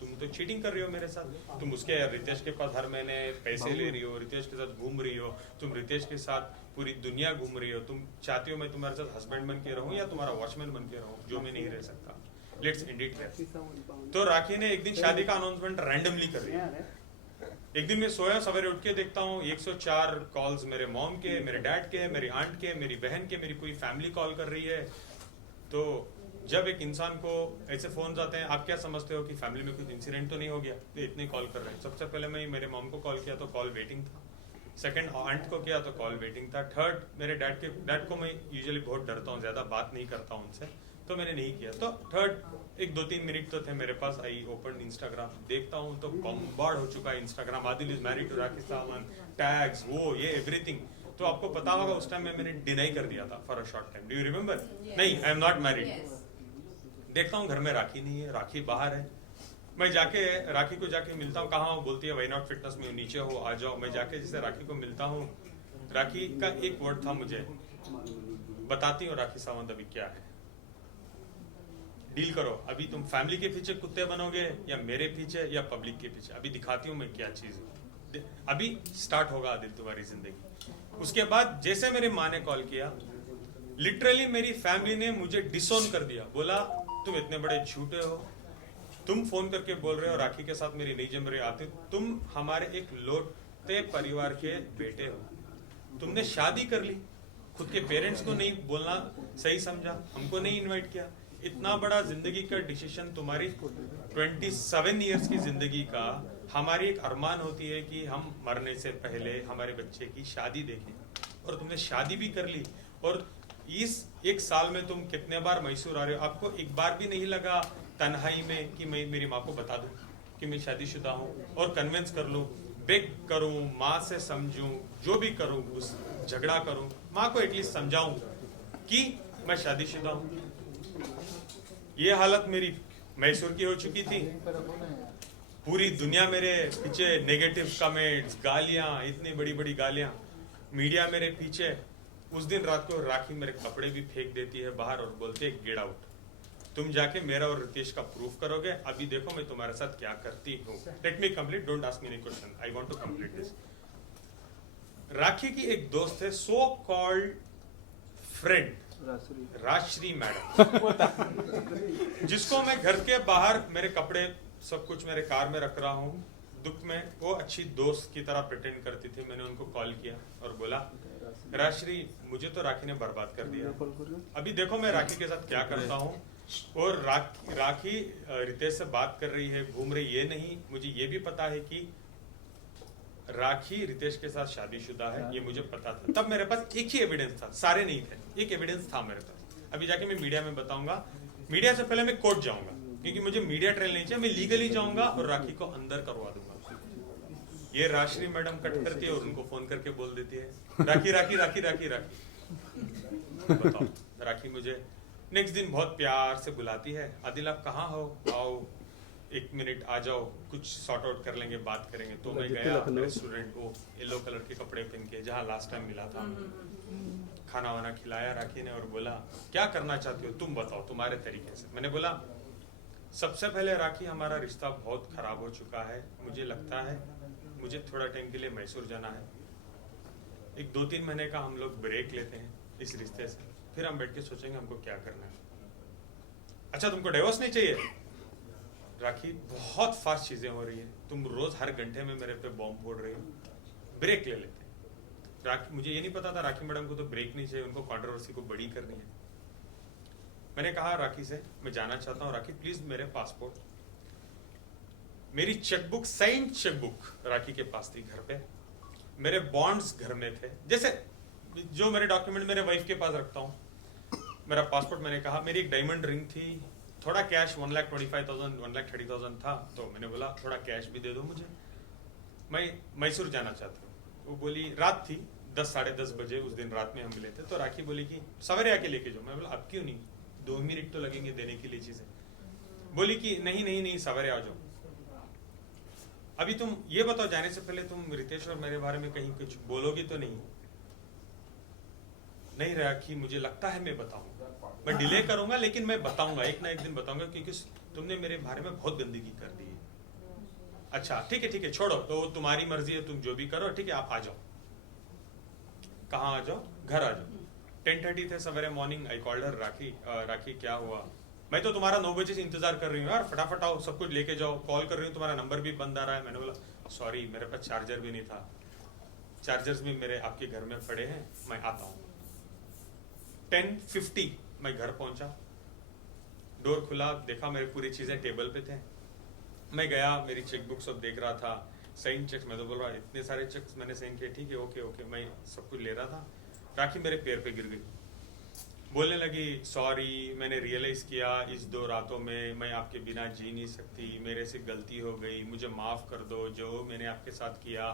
तुम तो चीटिंग कर रही हो मेरे साथ, तुम उसके रितेश के पास हर महीने पैसे ले रही हो, रितेश के साथ घूम रही हो, तुम रितेश के साथ पूरी दुनिया घूम रही हो, तुम चाहती हो मैं तुम्हारे साथ हस्बैंड बन के रहूं या तुम्हारा वॉचमैन बन के रहूं, जो मैं नहीं रह सकता। Let's end it here. तो राखी ने एक दिन शादी का अनाउंसमेंट रैंडमली कर दिया। एक दिन मैं सोया, सवेरे उठ के देखता हूँ 104 कॉल्स मेरे मॉम के, मेरे डैड के, मेरी आंट के, मेरी बहन के, मेरी पूरी फैमिली कॉल कर रही है। तो जब एक इंसान को ऐसे फोन आते हैं, आप क्या समझते हो कि फैमिली में कुछ इंसिडेंट तो नहीं हो गया, तो इतने कॉल कर रहे हैं। सबसे पहले मैं मेरे मॉम को कॉल किया तो कॉल वेटिंग था, सेकंड आंट को किया तो कॉल वेटिंग था, थर्ड मेरे डैड को मैं यूजुअली बहुत डरता हूँ, ज्यादा बात नहीं करता हूँ उनसे, तो मैंने नहीं किया। तो थर्ड एक 2-3 मिनट तो थे मेरे पास, आई ओपन इंस्टाग्राम, देखता हूँ तो बॉम्बार्ड हो चुका है Instagram, Adil is married to Rakhi Sawant, tags, वो ये एवरीथिंग। तो आपको पता होगा उस टाइम में मैंने डिनाई कर दिया था for a short time, do you remember? नहीं, आई एम नॉट मैरिड। देखता हूँ घर में राखी नहीं है, राखी बाहर है। मैं जाके राखी को जाके मिलता हूँ, कहाँ हो, बोलती है वाई नॉट फिटनेस में, नीचे हो आ जाओ। मैं जाके जिसे राखी को मिलता हूँ, राखी का एक वर्ड था मुझे, बताती हूँ राखी सावंत अभी क्या है, डील करो, अभी तुम फैमिली के पीछे कुत्ते बनोगे या मेरे पीछे या पब्लिक के पीछे, अभी दिखाती हूँ मैं क्या चीज हूँ, अभी स्टार्ट होगा आदिल तुम्हारी जिंदगी। उसके बाद जैसे मेरी माँ ने कॉल किया, लिटरली मेरी फैमिली ने मुझे डिसोन कर दिया, बोला तुम इतने बड़े झूठे हो, तुम फोन करके बोल रहे हो राखी के साथ मेरी नहीं जम रही आती, तुम हमारे एक लौटे परिवार के बेटे हो, तुमने शादी कर ली, खुद के पेरेंट्स को नहीं बोलना सही समझा, हमको नहीं इनवाइट किया, इतना बड़ा जिंदगी का डिसीजन, तुम्हारी 27 इयर्स की जिंदगी का, हमारी एक अरमान होती है कि हम मरने से पहले हमारे बच्चे की शादी देखें, और तुमने शादी भी कर ली, और इस एक साल में तुम कितने बार मैसूर आ रहे हो, आपको एक बार भी नहीं लगा तन्हाई में कि मैं मेरी माँ को बता दूं कि मैं शादीशुदा हूँ और कन्विंस कर लूं, बेग करूं, माँ से समझूं, जो भी करूं, उस झगड़ा करूं, माँ को एटलीस्ट समझाऊं कि मैं शादीशुदा हूँ। ये हालत मेरी मैसूर की हो चुकी थी, पूरी दुनिया मेरे पीछे, नेगेटिव कमेंट्स, गालियां, इतनी बड़ी बड़ी गालियां, मीडिया मेरे पीछे। उस दिन रात को राखी मेरे कपड़े भी फेंक देती है बाहर और बोलती है गेट आउट, तुम जाके मेरा और रितेश का प्रूफ करोगे, अभी देखो मैं तुम्हारे साथ क्या करती हूँ। Let me complete, don't ask me any question, I want to complete this. Rakhi की एक दोस्त है, so called friend, Rajshri madam, जिसको मैं घर के बाहर मेरे कपड़े सब कुछ मेरे कार में रख रहा हूँ, दुख में वो अच्छी दोस्त की तरह प्रिटेंड करती थी। मैंने उनको कॉल किया और बोला राजश्री मुझे तो राखी ने बर्बाद कर दिया, अभी देखो मैं राखी के साथ क्या करता हूँ। और राखी रितेश से बात कर रही है, घूम रही, ये नहीं, मुझे ये भी पता है कि राखी रितेश के साथ शादीशुदा है, ये मुझे पता था। तब मेरे पास एक ही एविडेंस था, सारे नहीं थे, एक एविडेंस था मेरे पास। अभी जाके मैं मीडिया में बताऊंगा, मीडिया से पहले मैं कोर्ट जाऊंगा, क्योंकि मुझे मीडिया ट्रायल नहीं चाहिए, मैं लीगली जाऊंगा और राखी को अंदर करवा दूंगा। ये राजश्री मैडम कट करती है और उनको फोन करके बोल देती है राखी राखी राखी राखी राखी। बताओ, राखी मुझे नेक्स्ट दिन बहुत प्यार से बुलाती है, आदिल आप कहाँ हो, आओ 1 मिनट आ जाओ, कुछ सॉर्ट आउट कर लेंगे, बात करेंगे। तो मैं गया रेस्टोरेंट को, येलो कलर के कपड़े पहन के, जहाँ लास्ट टाइम मिला था, खाना वाना खिलाया राखी ने और बोला क्या करना चाहती हो तुम बताओ तुम्हारे तरीके से। मैंने बोला सबसे पहले राखी हमारा रिश्ता बहुत खराब हो चुका है, मुझे लगता है मुझे थोड़ा टाइम के लिए मैसूर जाना है, एक 2-3 महीने का हम लोग ब्रेक लेते हैं इस रिश्ते से, फिर हम बैठ के सोचेंगे हमको क्या करना है। अच्छा तुमको डिवोर्स नहीं चाहिए? राखी बहुत फास्ट चीजें हो रही है, तुम रोज हर घंटे में मेरे पे बॉम्ब फोड़ रही हो, ब्रेक ले लेते हैं। राखी, मुझे ये नहीं पता था राखी मैडम को तो ब्रेक नहीं चाहिए, उनको कंट्रोवर्सी को बड़ी करनी है। मैंने कहा राखी से मैं जाना चाहता हूँ, राखी प्लीज मेरे पासपोर्ट, मेरी चेकबुक, साइंड चेकबुक राखी के पास थी घर पे, मेरे बॉन्ड्स घर में थे, जैसे जो मेरे डॉक्यूमेंट मेरे वाइफ के पास रखता हूँ, मेरा पासपोर्ट। मैंने कहा मेरी एक डायमंड रिंग थी, थोड़ा कैश 1,25,000 1,30,000 था, तो मैंने बोला थोड़ा कैश भी दे दो मुझे, मैं मैसूर जाना चाहती हूँ। वो बोली, रात थी 10 साढ़े 10 बजे उस दिन रात में हम मिले थे। तो राखी बोली कि सवेरे आके लेके जाओ। मैं बोला अब क्यों नहीं, 2 मिनट तो लगेंगे देने के लिए चीजें। बोली कि नहीं नहीं नहीं सवेरे आ जाओ। अभी तुम ये बताओ, जाने से पहले तुम रितेश और मेरे बारे में कहीं कुछ बोलोगी तो नहीं? नहीं राखी, मुझे लगता है मैं बताऊंगा, मैं डिले करूंगा लेकिन मैं बताऊंगा, एक ना एक दिन बताऊंगा, क्योंकि तुमने मेरे बारे में बहुत गंदगी कर दी है। अच्छा ठीक है छोड़ो, तो तुम्हारी मर्जी है, तुम जो भी करो, ठीक है आप आ जाओ। कहाँ आ जाओ? घर आ जाओ। 10:30 थे सवेरे मॉर्निंग। आई कॉल्ड हर, राखी क्या हुआ? मैं तो तुम्हारा 9 बजे से इंतजार कर रही हूँ यार, फटाफट आओ, सब कुछ लेके जाओ। कॉल कर रही हूँ, तुम्हारा नंबर भी बंद आ रहा है। मैंने बोला सॉरी, मेरे पास चार्जर भी नहीं था, चार्जर्स भी मेरे आपके घर में पड़े हैं, मैं आता हूँ। 10:50 मैं घर पहुंचा, डोर खुला, देखा मेरी पूरी चीजें टेबल पे थे। मैं गया, मेरी चेकबुक सब देख रहा था, साइन चेक्स। मैं तो बोल रहा इतने सारे चेक्स मैंने साइन किए, ठीक है ओके, मैं सब कुछ ले रहा था। राखी मेरे पैर पे गिर गई, बोलने लगी सॉरी, मैंने रियलाइज किया इस 2 रातों में मैं आपके बिना जी नहीं सकती, मेरे से गलती हो गई, मुझे माफ कर दो, जो मैंने आपके साथ किया,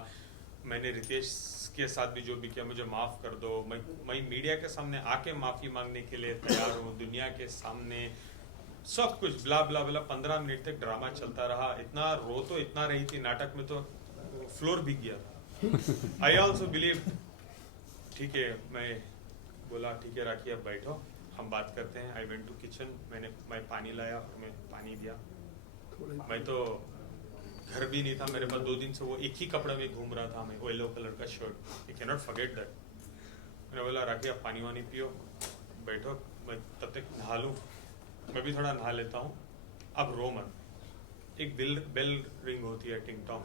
मैंने रितेश के साथ भी जो भी किया, मुझे माफ कर दो। मैं मीडिया के सामने आके माफी मांगने के लिए तैयार हूँ, दुनिया के सामने, सब कुछ ब्ला ब्ला ब्ला। 15 मिनट तक ड्रामा चलता रहा। इतना रो तो इतना रही थी, नाटक में तो फ्लोर भीग गया था। आई ऑल्सो बिलीव, ठीक है, मैं बोला ठीक है राखी अब बैठो, हम बात करते हैं। आई वेंट टू किचन, मैं पानी लाया और मैं पानी दिया। मैं तो घर भी नहीं था मेरे पास, 2 दिन से वो एक ही कपड़े में घूम रहा था मैं, वो येलो कलर का shirt. I can not forget that. मैंने बोला राखी आप पानी वानी पियो, बैठो, मैं तब तक नहा लूँ, मैं भी थोड़ा नहा लेता हूँ, अब रो मत। एक बेल रिंग होती है, टिंग टॉन्ग।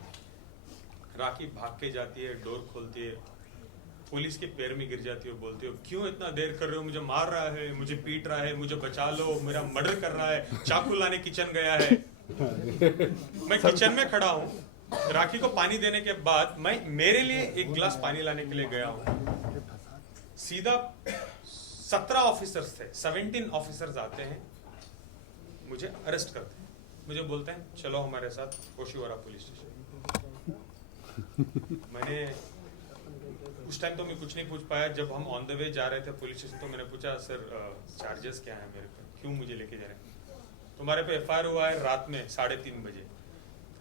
राखी भाग के जाती है, डोर खोलती है, पुलिस के पैर में गिर जाती है, बोलती हो क्यों इतना देर कर रहे हो, मुझे मार रहा है, मुझे पीट रहा है, मुझे बचा लो, मेरा मर्डर कर रहा है, चाकू लाने किचन गया है। मैं किचन में खड़ा हूँ, राखी को पानी देने के बाद मैं मेरे लिए एक गिलास पानी लाने के लिए गया हूँ। सीधा 17 ऑफिसर्स थे, 17 ऑफिसर्स आते हैं, मुझे अरेस्ट करते हैं, मुझे बोलते हैं चलो हमारे साथ ओशिवारा पुलिस स्टेशन। मैंने उस टाइम तो मैं कुछ नहीं पूछ पाया। जब हम ऑन द वे जा रहे थे पुलिस स्टेशन तो मैंने पूछा सर चार्जेस क्या है मेरे पे, क्यों मुझे लेके जा रहे हैं? तुम्हारे पे FIR हुआ है रात में 3:30 बजे।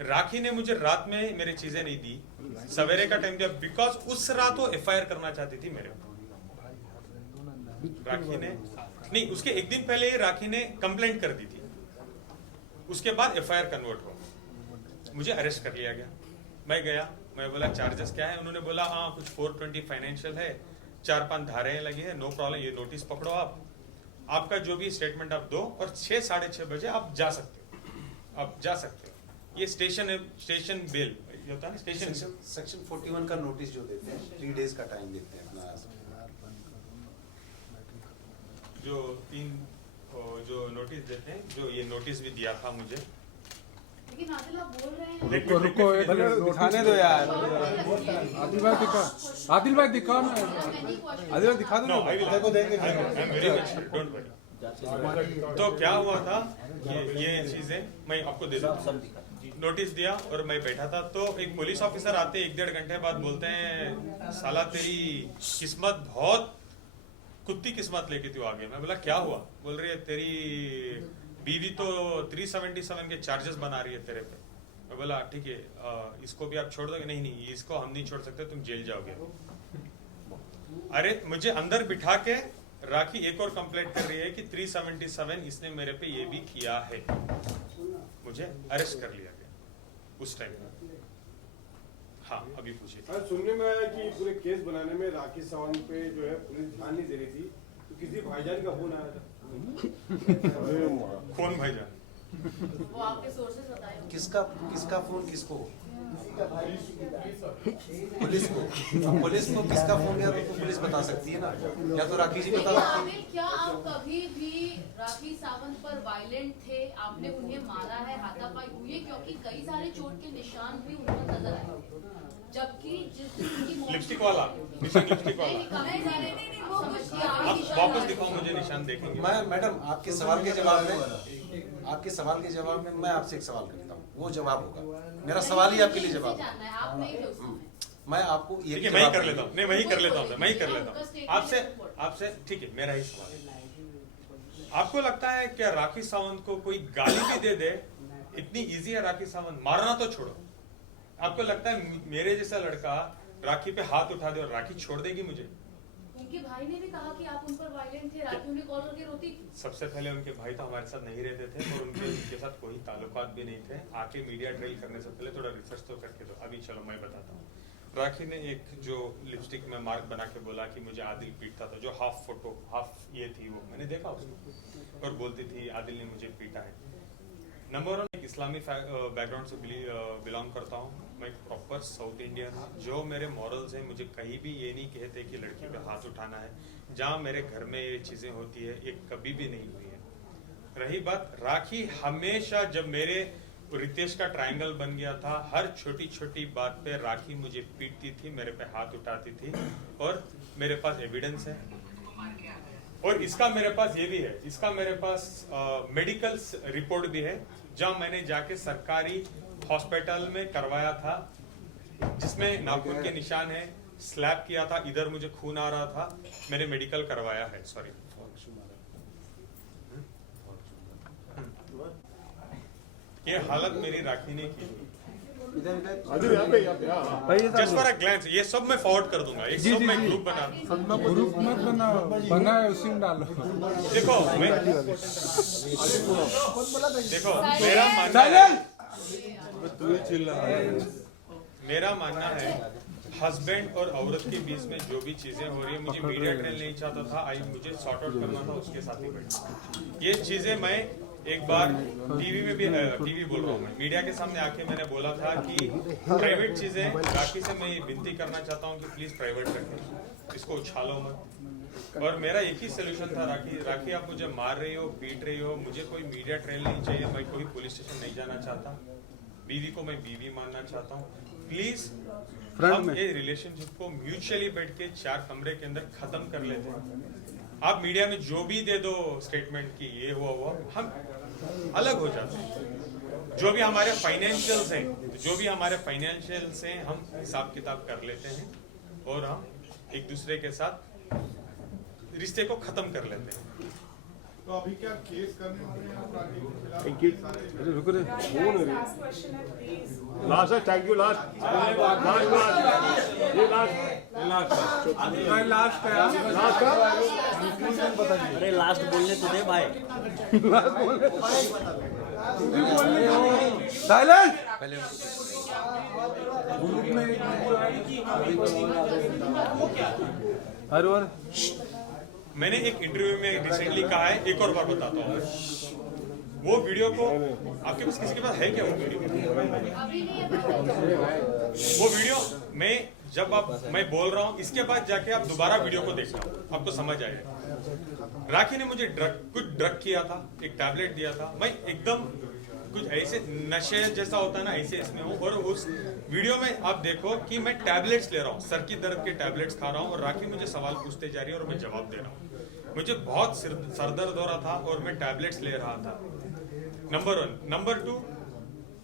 राखी ने मुझे रात में मेरी चीजें नहीं दी, सवेरे का टाइम दिया, बिकॉज उस रात वो FIR करना चाहती थी मेरे को। राखी ने नहीं, उसके एक दिन पहले ही राखी ने कंप्लेंट कर दी थी, उसके बाद FIR कन्वर्ट हुआ, मुझे अरेस्ट कर लिया गया। मैं गया, मैं बोला चार्जेस क्या है? उन्होंने बोला हाँ कुछ 420 फाइनेंशियल है, 4-5 धाराएं लगी है, नो प्रॉब्लम, ये नोटिस पकड़ो आपका जो भी स्टेटमेंट आप दो और 6-6:30 बजे आप जा सकते हो, आप जा सकते हो। ये स्टेशन बेल होता है ना, स्टेशन सेक्शन 41 का नोटिस जो देते हैं, 3 डेज का टाइम देते हैं अपना, जो नोटिस देते हैं, जो ये नोटिस भी दिया था मुझे। लेकिन आदिल आप बोल रहे हैं, रुको एक मिनट, दिखाने दो यार। आदिल भाई दिखाओ ना, आदिल भाई दिखा दो ना, देखो देंगे। तो क्या हुआ था, ये चीजें मैं आपको दे दूं। नोटिस दिया और मैं बैठा था, तो एक पुलिस ऑफिसर आते 1-1.5 घंटे बाद बोलते हैं साला तेरी किस्मत बहुत कुत्ती किस्मत लेके तू आ गया। मैं बोला क्या हुआ? बोल रही है तेरी बीवी तो 377 के चार्जेस बना रही है तेरे पे। मैं बोला ठीक है, इसको भी आप छोड़ दोगे? नहीं, इसको हम नहीं छोड़ सकते, तुम जेल जाओगे। अरे मुझे अंदर बिठा के राखी एक और कंप्लेंट कर रही है कि 377 इसने मेरे पे ये भी किया है, मुझे अरेस्ट कर लिया गया उस टाइम। हाँ अभी पूछिए। सुनने में आया कि पूरे केस बनाने में राखी सावंत पे जो है पुलिस ध्यान नहीं दे रही थी, तो किसी भाईजान का फोन आया था। कौन भाईजान? वो आपके सोर्सेस बताए। किसका फोन किसको? पुलिस को किसका फोन गया तो पुलिस बता सकती है ना, या तो राखी जी बता सकती है। क्या आप कभी भी राखी सावंत पर वायलेंट थे? आपने उन्हें मारा है, हाथापाई हुई है? क्योंकि कई सारे चोट के निशान भी उन पर नजर आए, जबकि जिस दिन उनकी मौत लिपस्टिक वाला लिपस्टिक वाला वो कुछ आप वापस दिखाओ मुझे, निशान देखेंगे। मैं मैडम आपके सवाल के जवाब में मैं आपसे एक सवाल करता हूँ, वो जवाब होगा। मेरा सवाल ही आपके लिए जवाब है। मैं आपको ठीक है, मैं ही कर लेता हूँ, नहीं मैं ही कर लेता हूँ, मैं ही कर लेता हूँ आपसे ठीक है। मेरा ही सवाल, आपको लगता है क्या राखी सावंत को कोई गाली भी दे दे इतनी इजी है राखी सावंत मारना तो छोड़ो, आपको लगता है मेरे जैसा लड़का राखी पे हाथ उठा दे और राखी छोड़ देगी मुझे? उनके भाई ने भी कहा कि आप उन पर वायलेंट थे, राखी उन्हें कॉल करके रोती थी। सबसे पहले उनके भाई तो हमारे साथ नहीं रहते थे और उनके साथ कोई ताल्लुकात भी नहीं थे। आके मीडिया ट्रेल करने से पहले थोड़ा रिसर्च तो करके दो। अभी चलो मैं बताता हूँ। राखी ने एक जो लिपस्टिक में मार्क बना के बोला कि मुझे आदिल पीटता था, जो हाफ फोटो हाफ ये थी, वो मैंने देखा उसको, और बोलती थी आदिल ने मुझे पीटा है। नंबर वन, एक इस्लामी बैकग्राउंड से बिलोंग करता हूँ मैं, प्रॉपर साउथ इंडियन हूँ। जो मेरे मॉरल्स हैं, मुझे कहीं भी ये नहीं कहते कि लड़की पे हाथ उठाना है। जहाँ मेरे घर में ये चीज़ें होती है, ये कभी भी नहीं हुई है। रही बात राखी, हमेशा जब मेरे रितेश का ट्रायंगल बन गया था, हर छोटी छोटी बात पे राखी मुझे पीटती थी, मेरे पे हाथ उठाती थी, और मेरे पास एविडेंस है। और इसका मेरे पास ये भी है, इसका मेरे पास मेडिकल रिपोर्ट भी है, जहां मैंने जाके सरकारी हॉस्पिटल में करवाया था, जिसमें नाखून के निशान है, स्लैब किया था, इधर मुझे खून आ रहा था, मैंने मेडिकल करवाया है। सॉरी, ये हालत मेरी राखी ने की। जस्ट फॉर अ ग्लैंस, ये सब मैं फॉरवर्ड कर दूंगा, एक सब मैं ग्रुप बना दूंगा। ग्रुप मत बना है, उसी में डालो। देखो मैं मेरा मानना है हस्बैंड और औरत के बीच में जो भी चीजें हो रही है, मुझे मीडिया ट्रेल नहीं चाहता था, मुझे सॉर्ट आउट करना था, उसके साथ ही बैठा। ये चीजें मैं एक बार टीवी में भी, टीवी बोल रहा हूँ मैं, मीडिया के सामने आके मैंने बोला था कि प्राइवेट चीजें, राखी से मैं ये विनती करना चाहता हूँ कि प्लीज प्राइवेट रखें, इसको उछालो मत। और मेरा एक ही सोल्यूशन था, राखी आप मुझे मार रही हो, पीट रही हो, मुझे कोई मीडिया ट्रेल नहीं चाहिए, मैं कोई पुलिस स्टेशन नहीं जाना चाहता, बीवी को मैं बीवी मानना चाहता हूँ। प्लीज हम ये रिलेशनशिप को म्यूचुअली बैठ के 4 कमरे के अंदर खत्म कर लेते हैं। आप मीडिया में जो भी दे दो स्टेटमेंट की ये हुआ, हम अलग हो जाते हैं। जो भी हमारे फाइनेंशियल्स हैं, हम हिसाब किताब कर लेते हैं और हम एक दूसरे के साथ रिश्ते को खत्म कर लेते हैं। तो अभी क्या केस करने वाले हैं आप राखी के खिलाफ? रुको रे, लास्ट क्वेश्चन है प्लीज। लास्ट है, थैंक यू, लास्ट अरे लास्ट बोलने तो दे भाई। साइलेंट। हर बार मैंने एक इंटरव्यू में रिसेंटली कहा है, एक और बार बताता हूँ, वो वीडियो को आपके पास, किसी के पास है क्या वो वीडियो? वो वीडियो मैं बोल रहा हूँ, इसके बाद जाके आप दोबारा वीडियो को देखना, आपको समझ आएगा। राखी ने मुझे कुछ ड्रग किया था, एक टैबलेट दिया था, मैं एकदम कुछ ऐसे नशे जैसा होता है ना, ऐसे इसमें हूँ। और उस वीडियो में आप देखो कि मैं टैबलेट्स ले रहा हूँ, सर की दर्द के टैबलेट्स खा रहा हूँ, और राखी मुझे सवाल पूछते जा रही है और मैं जवाब दे रहा हूँ। मुझे बहुत सर दर्द हो रहा था और मैं टैबलेट्स ले रहा था। नंबर 1। नंबर 2,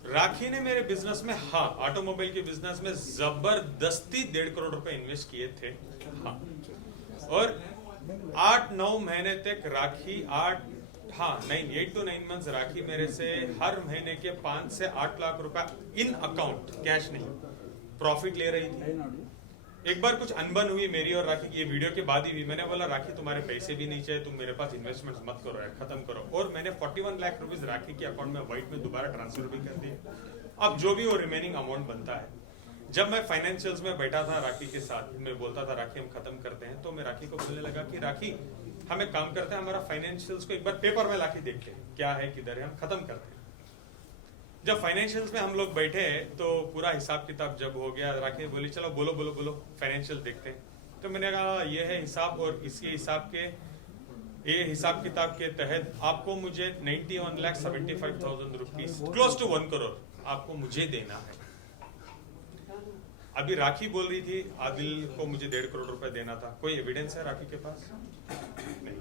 राखी ने मेरे बिजनेस में, हाँ, ऑटोमोबाइल के बिजनेस में जबरदस्ती 1.5 करोड़ रुपए इन्वेस्ट किए थे, हाँ। और 8-9 महीने तक राखी 8 to 9 मंथ्स राखी मेरे से हर महीने के 5 से 8 लाख रुपए इन अकाउंट, कैश नहीं, प्रॉफिट ले रही थी। एक बार कुछ अनबन हुई मेरी और राखी की, ये वीडियो के बाद ही हुई। मैंने बोला राखी तुम्हारे पैसे भी नहीं चाहिए, तुम मेरे पास इन्वेस्टमेंट मत करो यार, खत्म करो। और मैंने 41 लाख रुपीस राखी के अकाउंट में व्हाइट में दोबारा ट्रांसफर भी कर दिए। अब जो भी वो रिमेनिंग अमाउंट बनता है, जब मैं फाइनेंशियल्स में बैठा था राखी के साथ, मैं बोलता था राखी हम खत्म करते हैं, तो मैं राखी को बोलने लगा कि राखी हम एक काम करते हैं, हमारा फाइनेंशियल्स को एक बार पेपर में लाके देखते हैं क्या है, किधर है, हम खत्म करते हैं। जब फाइनेंशियल्स में हम लोग बैठे तो पूरा हिसाब किताब जब हो गया, राखी बोली चलो बोलो बोलो बोलो फाइनेंशियल देखते हैं। तो मैंने कहा ये है हिसाब, और इसके हिसाब किताब के तहत आपको मुझे 91,75,000 रुपीज, क्लोज टू 1 करोड़ आपको मुझे देना है। अभी राखी बोल रही थी आदिल को मुझे 1.5 करोड़ रुपए देना था, कोई एविडेंस है राखी के पास? नहीं।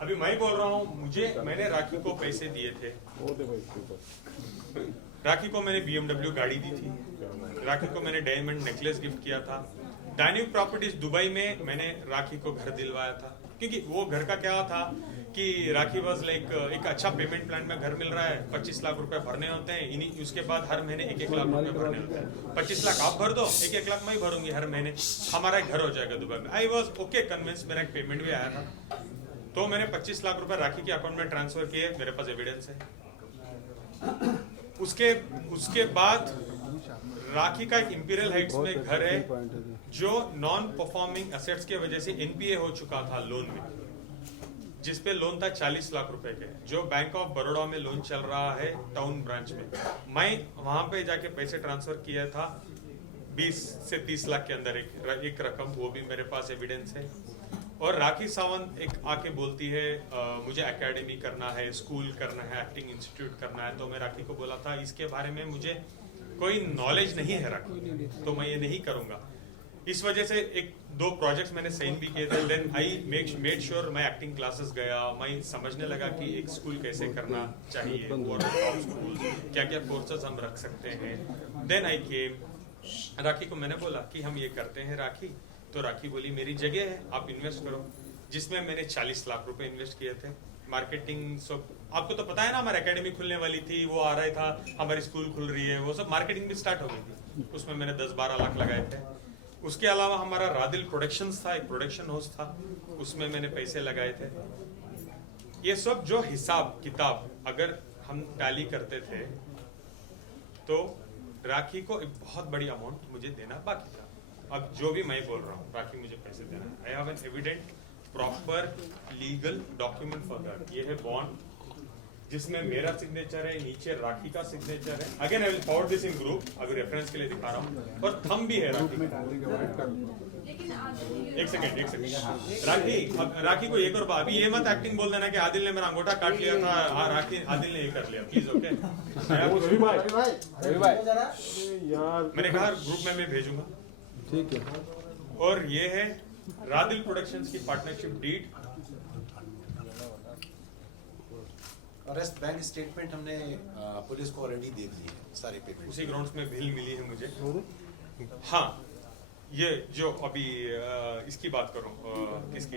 अभी मैं बोल रहा हूँ मैंने राखी को पैसे दिए थे, राखी को मैंने BMW गाड़ी दी थी, राखी को मैंने डायमंड नेकलेस गिफ्ट किया था। डायनिंग प्रॉपर्टीज दुबई में मैंने राखी को घर दिलवाया था, क्योंकि वो घर का क्या था कि राखी बस लाइक एक अच्छा पेमेंट प्लान में घर मिल रहा है, 25 लाख रुपए भरने होते हैं, इन्हीं उसके बाद हर महीने 1-1 लाख रुपए भरने होते हैं। 25 लाख आप भर दो, 1-1 लाख मैं ही भरूंगी हर महीने, हमारा एक घर हो जाएगा दुबई में। आई वॉज ओके कन्विंस, मेरा एक पेमेंट भी आया था, तो मैंने 25 लाख रुपए राखी के अकाउंट में ट्रांसफर किए, मेरे पास एविडेंस है। उसके बाद राखी का एक इंपीरियल हाइट्स में घर है जो नॉन परफॉर्मिंग एसेट्स की वजह से NPA हो चुका था लोन में, जिसपे लोन था 40 लाख रुपए के, जो बैंक ऑफ बड़ौदा में लोन चल रहा है टाउन ब्रांच में। मैं वहां पे जाके पैसे ट्रांसफर किया था 20 से 30 लाख के अंदर एक रकम, वो भी मेरे पास एविडेंस है। और राखी सावंत एक आके बोलती है मुझे एकेडमी करना है, स्कूल करना है, एक्टिंग इंस्टीट्यूट करना है, तो मैं राखी को बोला था इसके बारे में मुझे कोई नॉलेज नहीं है राखी, तो मैं ये नहीं करूंगा। इस वजह से 1-2 प्रोजेक्ट्स मैंने साइन भी किए थे। देन आई मेड श्योर मैं एक्टिंग क्लासेस गया, मैं समझने लगा कि एक स्कूल कैसे करना चाहिए, क्या क्या कोर्सेज हम रख सकते हैं। देन आई केम, राखी को मैंने बोला कि हम ये करते हैं राखी, तो राखी बोली मेरी जगह है, आप इन्वेस्ट करो, जिसमें मैंने 40 लाख रुपए इन्वेस्ट किए थे। मार्केटिंग सब आपको तो पता है ना, हमारी एकेडमी खुलने वाली थी, वो आ रहा था, हमारी स्कूल खुल रही है, वो सब मार्केटिंग भी स्टार्ट हो गई थी, उसमें मैंने 10-12 लाख लगाए थे। उसके अलावा हमारा रादिल प्रोडक्शंस था, एक प्रोडक्शन हाउस था, उसमें मैंने पैसे लगाए थे। ये सब जो हिसाब किताब अगर हम टैली करते थे तो राखी को एक बहुत बड़ी अमाउंट मुझे देना बाकी था। अब जो भी मैं बोल रहा हूँ, राखी मुझे पैसे देना, I have an evident proper legal document for that. ये है बॉन्ड जिसमें मेरा सिग्नेचर है, नीचे राखी का सिग्नेचर है। Again I will forward this in group, अभी रेफरेंस के लिए दिखा रहा हूँ, और थंब भी है राखी। एक सेकंड राखी को एक और बात, अभी ये मत एक्टिंग बोल देना कि आदिल ने मेरा अंगूठा काट लिया था, राखी आदिल ने ये कर लिया, प्लीज ओके। मैंने कहा ग्रुप में मैं भेजूंगा, ठीक है। और ये है रादिल प्रोडक्शंस की पार्टनरशिप डीड, और बैंक स्टेटमेंट हमने पुलिस को ऑलरेडी दे दी है, सारे पेपर उसी ग्राउंड्स में बिल मिली है मुझे। हाँ, ये जो अभी इसकी बात करूं, किसकी,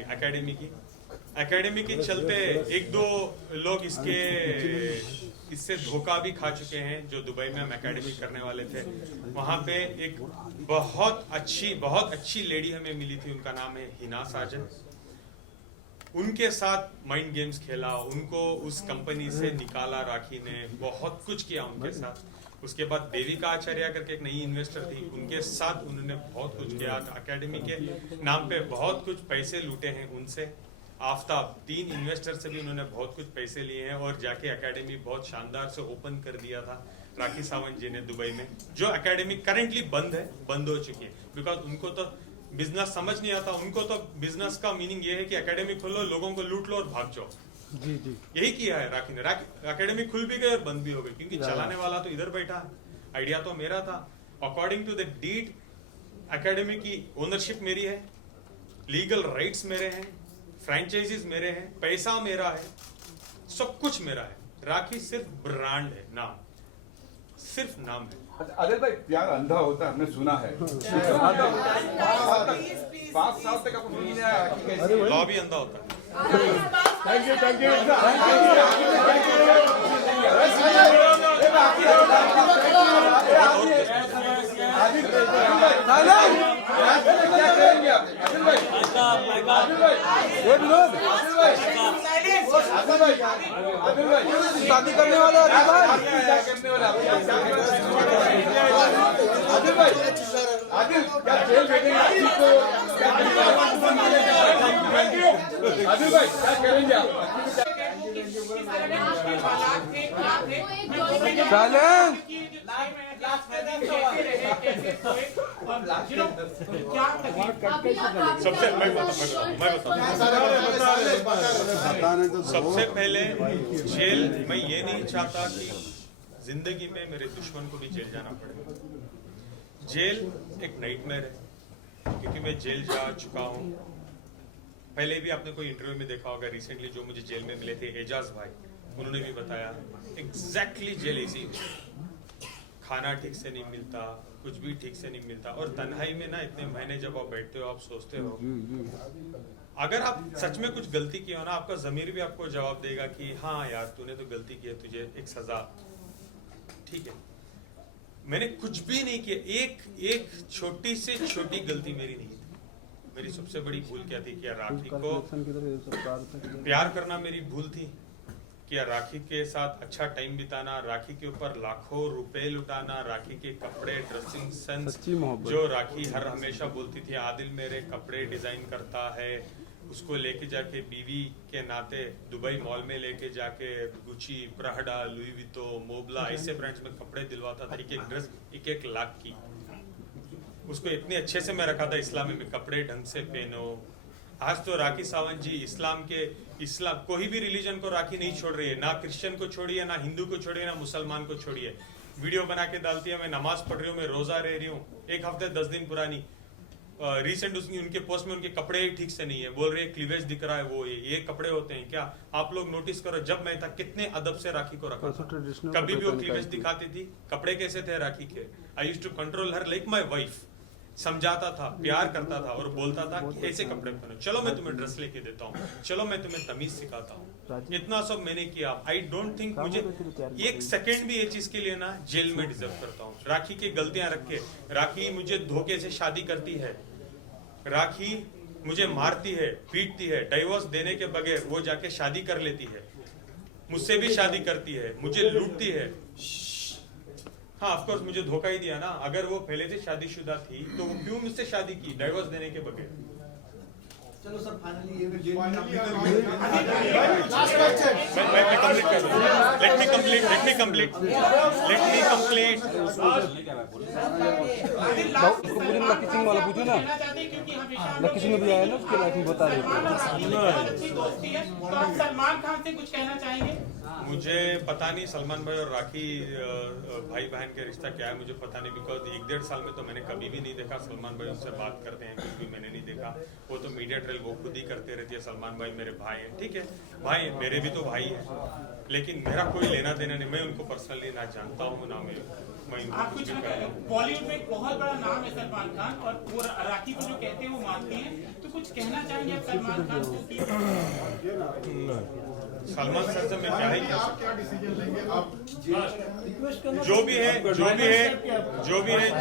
एकेडमी के चलते 1-2 लोग इससे धोखा भी खा चुके हैं। जो दुबई में हम एकेडमी करने वाले थे, वहां पे एक बहुत अच्छी लेडी हमें मिली थी, उनका नाम है हिना साजन। उनके साथ माइंड गेम्स खेला, उनको उस कंपनी से निकाला राखी ने, बहुत कुछ किया उनके साथ। उसके बाद देविका आचार्य करके एक नई इन्वेस्टर थी, उनके साथ उन्होंने बहुत कुछ किया, एकेडमी के नाम पे बहुत कुछ पैसे लूटे हैं उनसे। आफ्ताब 3 इन्वेस्टर से भी उन्होंने बहुत कुछ पैसे लिए हैं, और जाके एकेडमी बहुत शानदार से ओपन कर दिया था राखी सावंत जी ने दुबई में, जो एकेडमी करेंटली बंद हो चुकी है, बिकॉज उनको तो बिजनेस समझ नहीं आता। उनको तो बिजनेस का मीनिंग ये है कि एकेडमी खोलो, लोगों को लूट लो और भाग जाओ। जी जी, यही किया है राखी ने। एकेडमी खुल भी गई और बंद भी हो गई, क्योंकि चलाने वाला तो इधर बैठा है, आइडिया तो मेरा था। According to the deed academy की ओनरशिप मेरी है, लीगल राइट्स मेरे हैं, फ्रेंचाइजीज मेरे हैं, पैसा मेरा है, सब कुछ मेरा है। राखी सिर्फ ब्रांड है, नाम, सिर्फ नाम है। अदिल भाई, प्यार अंधा होता है, हमने सुना है। 5 साल तक आपको समझ नहीं आया, लॉ भी अंधा होता है। थैंक यू शादी करने वाले सबसे पहले जेल, मैं ये नहीं चाहता कि जिंदगी में मेरे दुश्मन को भी जेल जाना पड़े। जेल एक नाइटमेयर है, क्योंकि मैं जेल जा चुका हूँ। पहले भी आपने कोई इंटरव्यू में देखा होगा, रिसेंटली जो मुझे जेल में मिले थे एजाज भाई, उन्होंने भी बताया एग्जैक्टली जेल ऐसी खाना ठीक से नहीं मिलता, कुछ भी ठीक से नहीं मिलता। और तन्हाई में ना इतने महीने जब आप बैठते हो, आप सोचते हो, अगर आप सच में कुछ गलती की हो ना, आपका ज़मीर भी आपको जवाब देगा कि हाँ यार तूने तो गलती की है, तुझे एक सजा, ठीक है। मैंने कुछ भी नहीं किया, एक छोटी से छोटी गलती मेरी नहीं थी। मेरी सबसे बड़ी भूल क्या थी कि यार राखी को प्यार करना मेरी भूल थी, कि यार राखी के साथ अच्छा टाइम बिताना, राखी के ऊपर लाखों रुपए लुटाना, राखी के कपड़े, ड्रेसिंग सेंस, जो राखी हर हमेशा बोलती थी आदिल मेरे कपड़े डिजाइन करता है, उसको लेके जाके बीवी के नाते दुबई मॉल में लेके जाके गुची, प्राडा, लुई वितो, मोबला ऐसे ब्रांड्स में कपड़े दिलवाता था, एक ड्रेस 1-1 लाख की। उसको इतने अच्छे से मैं रखा था इस्लामी में, कपड़े ढंग से पहनो। आज तो राखी सावंत जी इस्लाम कोई भी रिलीजन को राखी नहीं छोड़ रही है, ना क्रिश्चियन को छोड़िए, ना हिंदू को छोड़िए, ना मुसलमान को छोड़िए। वीडियो बना के डालती है, मैं नमाज पढ़ रही हूँ, मैं रोजा रह रही हूँ, 1 हफ्ते 10 दिन पुरानी। रिसेंट उनके पोस्ट में उनके कपड़े ठीक से नहीं है, बोल रहे हैं क्लीवेज दिख रहा है, वो ये कपड़े होते हैं क्या? आप लोग नोटिस करो, जब मैं था कितने अदब से राखी को रखा था, कभी भी वो क्लीवेज दिखाती थी। कपड़े कैसे थे राखी के? I used to control her like my wife. समझाता था, प्यार करता था और बोलता था कि ऐसे कपड़े पहनो, चलो मैं तुम्हें ड्रेस लेके देता हूँ, चलो मैं तुम्हें तमीज सिखाता हूँ। इतना सब मैंने किया। आई डोंट थिंक मुझे 1 सेकेंड भी ये चीज के लिए ना जेल में डिजर्व करता हूँ। राखी की गलतियां रख के, राखी मुझे धोखे से शादी करती है, राखी मुझे मारती है, पीटती है, डाइवोर्स देने के बगैर वो जाके शादी कर लेती है, मुझसे भी शादी करती है, मुझे लूटती है। हाँ ऑफ कोर्स मुझे धोखा ही दिया ना। अगर वो पहले से शादीशुदा थी तो वो क्यों मुझसे शादी की डाइवोर्स देने के बगैर? चलो सर फाइनली ये लकी सिंह वाला पूछो ना, लकी सिंह भी आया ना, उसके लाइफ में बता रहे थे। सलमान खान से कुछ कहना चाहेंगे? मुझे पता नहीं सलमान भाई और राखी भाई बहन का रिश्ता क्या है, मुझे पता नहीं, बिकॉज 1-1.5 साल में तो मैंने कभी भी नहीं देखा सलमान भाई उनसे बात करते हैं, कुछ भी मैंने नहीं देखा। वो तो मीडिया ट्रेल वो खुद ही करते रहती है। सलमान भाई मेरे भाई हैं, ठीक है भाई, मेरे भी तो भाई हैं, लेकिन मेरा कोई लेना देना नहीं। मैं उनको पर्सनली ना जानता हूँ ना मैं आप कुछ बॉलीवुड में एक बहुत बड़ा नाम है सलमान खान, और वो राखी को जो कहते हैं वो मानते हैं, तो कुछ कहना चाहेंगे आप सलमान खान को? सलमान सर से मैं क्या ही कह सकता क्या डिसीजन लेंगे आप?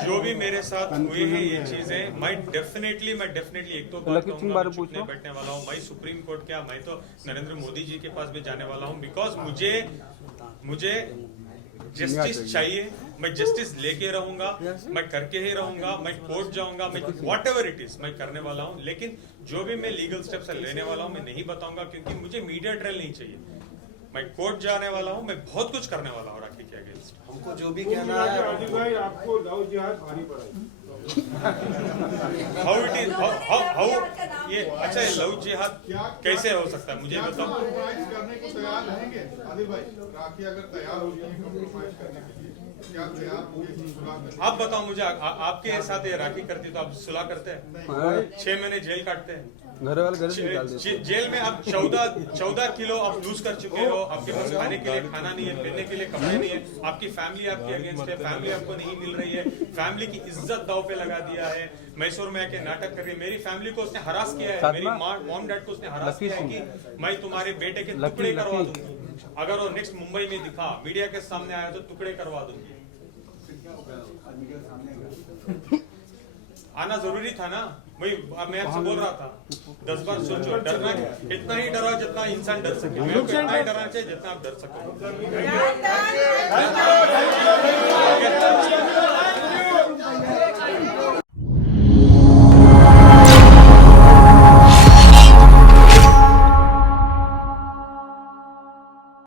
जो भी मेरे साथ हुए हैं ये चीजें, मैं डेफिनेटली एक तो बात कहूंगा, चुपने बैठने वाला हूँ। मैं सुप्रीम कोर्ट क्या, मैं तो नरेंद्र मोदी जी के पास भी जाने वाला हूँ, बिकॉज मुझे जस्टिस चाहिए। मैं जस्टिस लेके रहूंगा, मैं करके ही रहूंगा, मैं कोर्ट जाऊंगा, मैं वॉट एवर इट इज मैं करने वाला हूं। लेकिन जो भी मैं लीगल स्टेप्स लेने वाला हूं मैं नहीं बताऊंगा, क्योंकि मुझे मीडिया ट्रेल नहीं चाहिए। मैं कोर्ट जाने वाला हूं, मैं बहुत कुछ करने वाला हूं राखी के अगेंस्ट। हमको जो भी कहना है भाई, आपको लव जिहाद भारी पड़ा हाउ इट इज, हाउ ये अच्छा है, लव जिहाद कैसे हो सकता है मुझे बताओ। कॉम्प्रोमाइज करने को तैयार रहेंगे आदिल भाई? राखी अगर तैयार होगी कॉम्प्रोमाइज करने के लिए, क्या तैयार होंगे? आप बताओ मुझे, आपके साथ ये राखी करती तो आप सुलह करते हैं? 6 महीने जेल काटते हैं, घर वाले घर से निकाल देते हैं। जेल में आप 14 किलो आप लूज कर चुके हो, आपके पास खाने के लिए खाना नहीं है, पहनने के लिए कपड़े नहीं है, आपकी फैमिली आपके अगेंस्ट है, फैमिली आपको नहीं मिल रही है, फैमिली की इज्जत दाव पे लगा दिया है। मैसूर में आके नाटक कर रही है, मेरी फैमिली को उसने हरास किया है, मेरी मॉम डैड को उसने हरास किया है कि मैं तुम्हारे बेटे के टुकड़े करवा दूंगी, अगर वो नेक्स्ट मुंबई में दिखा, मीडिया के सामने आया तो टुकड़े करवा दूंगी। आना जरूरी था ना, मैं आपसे बोल रहा था 10 बार सोचो। डरना इतना ही डरो जितना इंसान डर सके, मैं इतना ही डरना चाहिए जितना आप डर सको।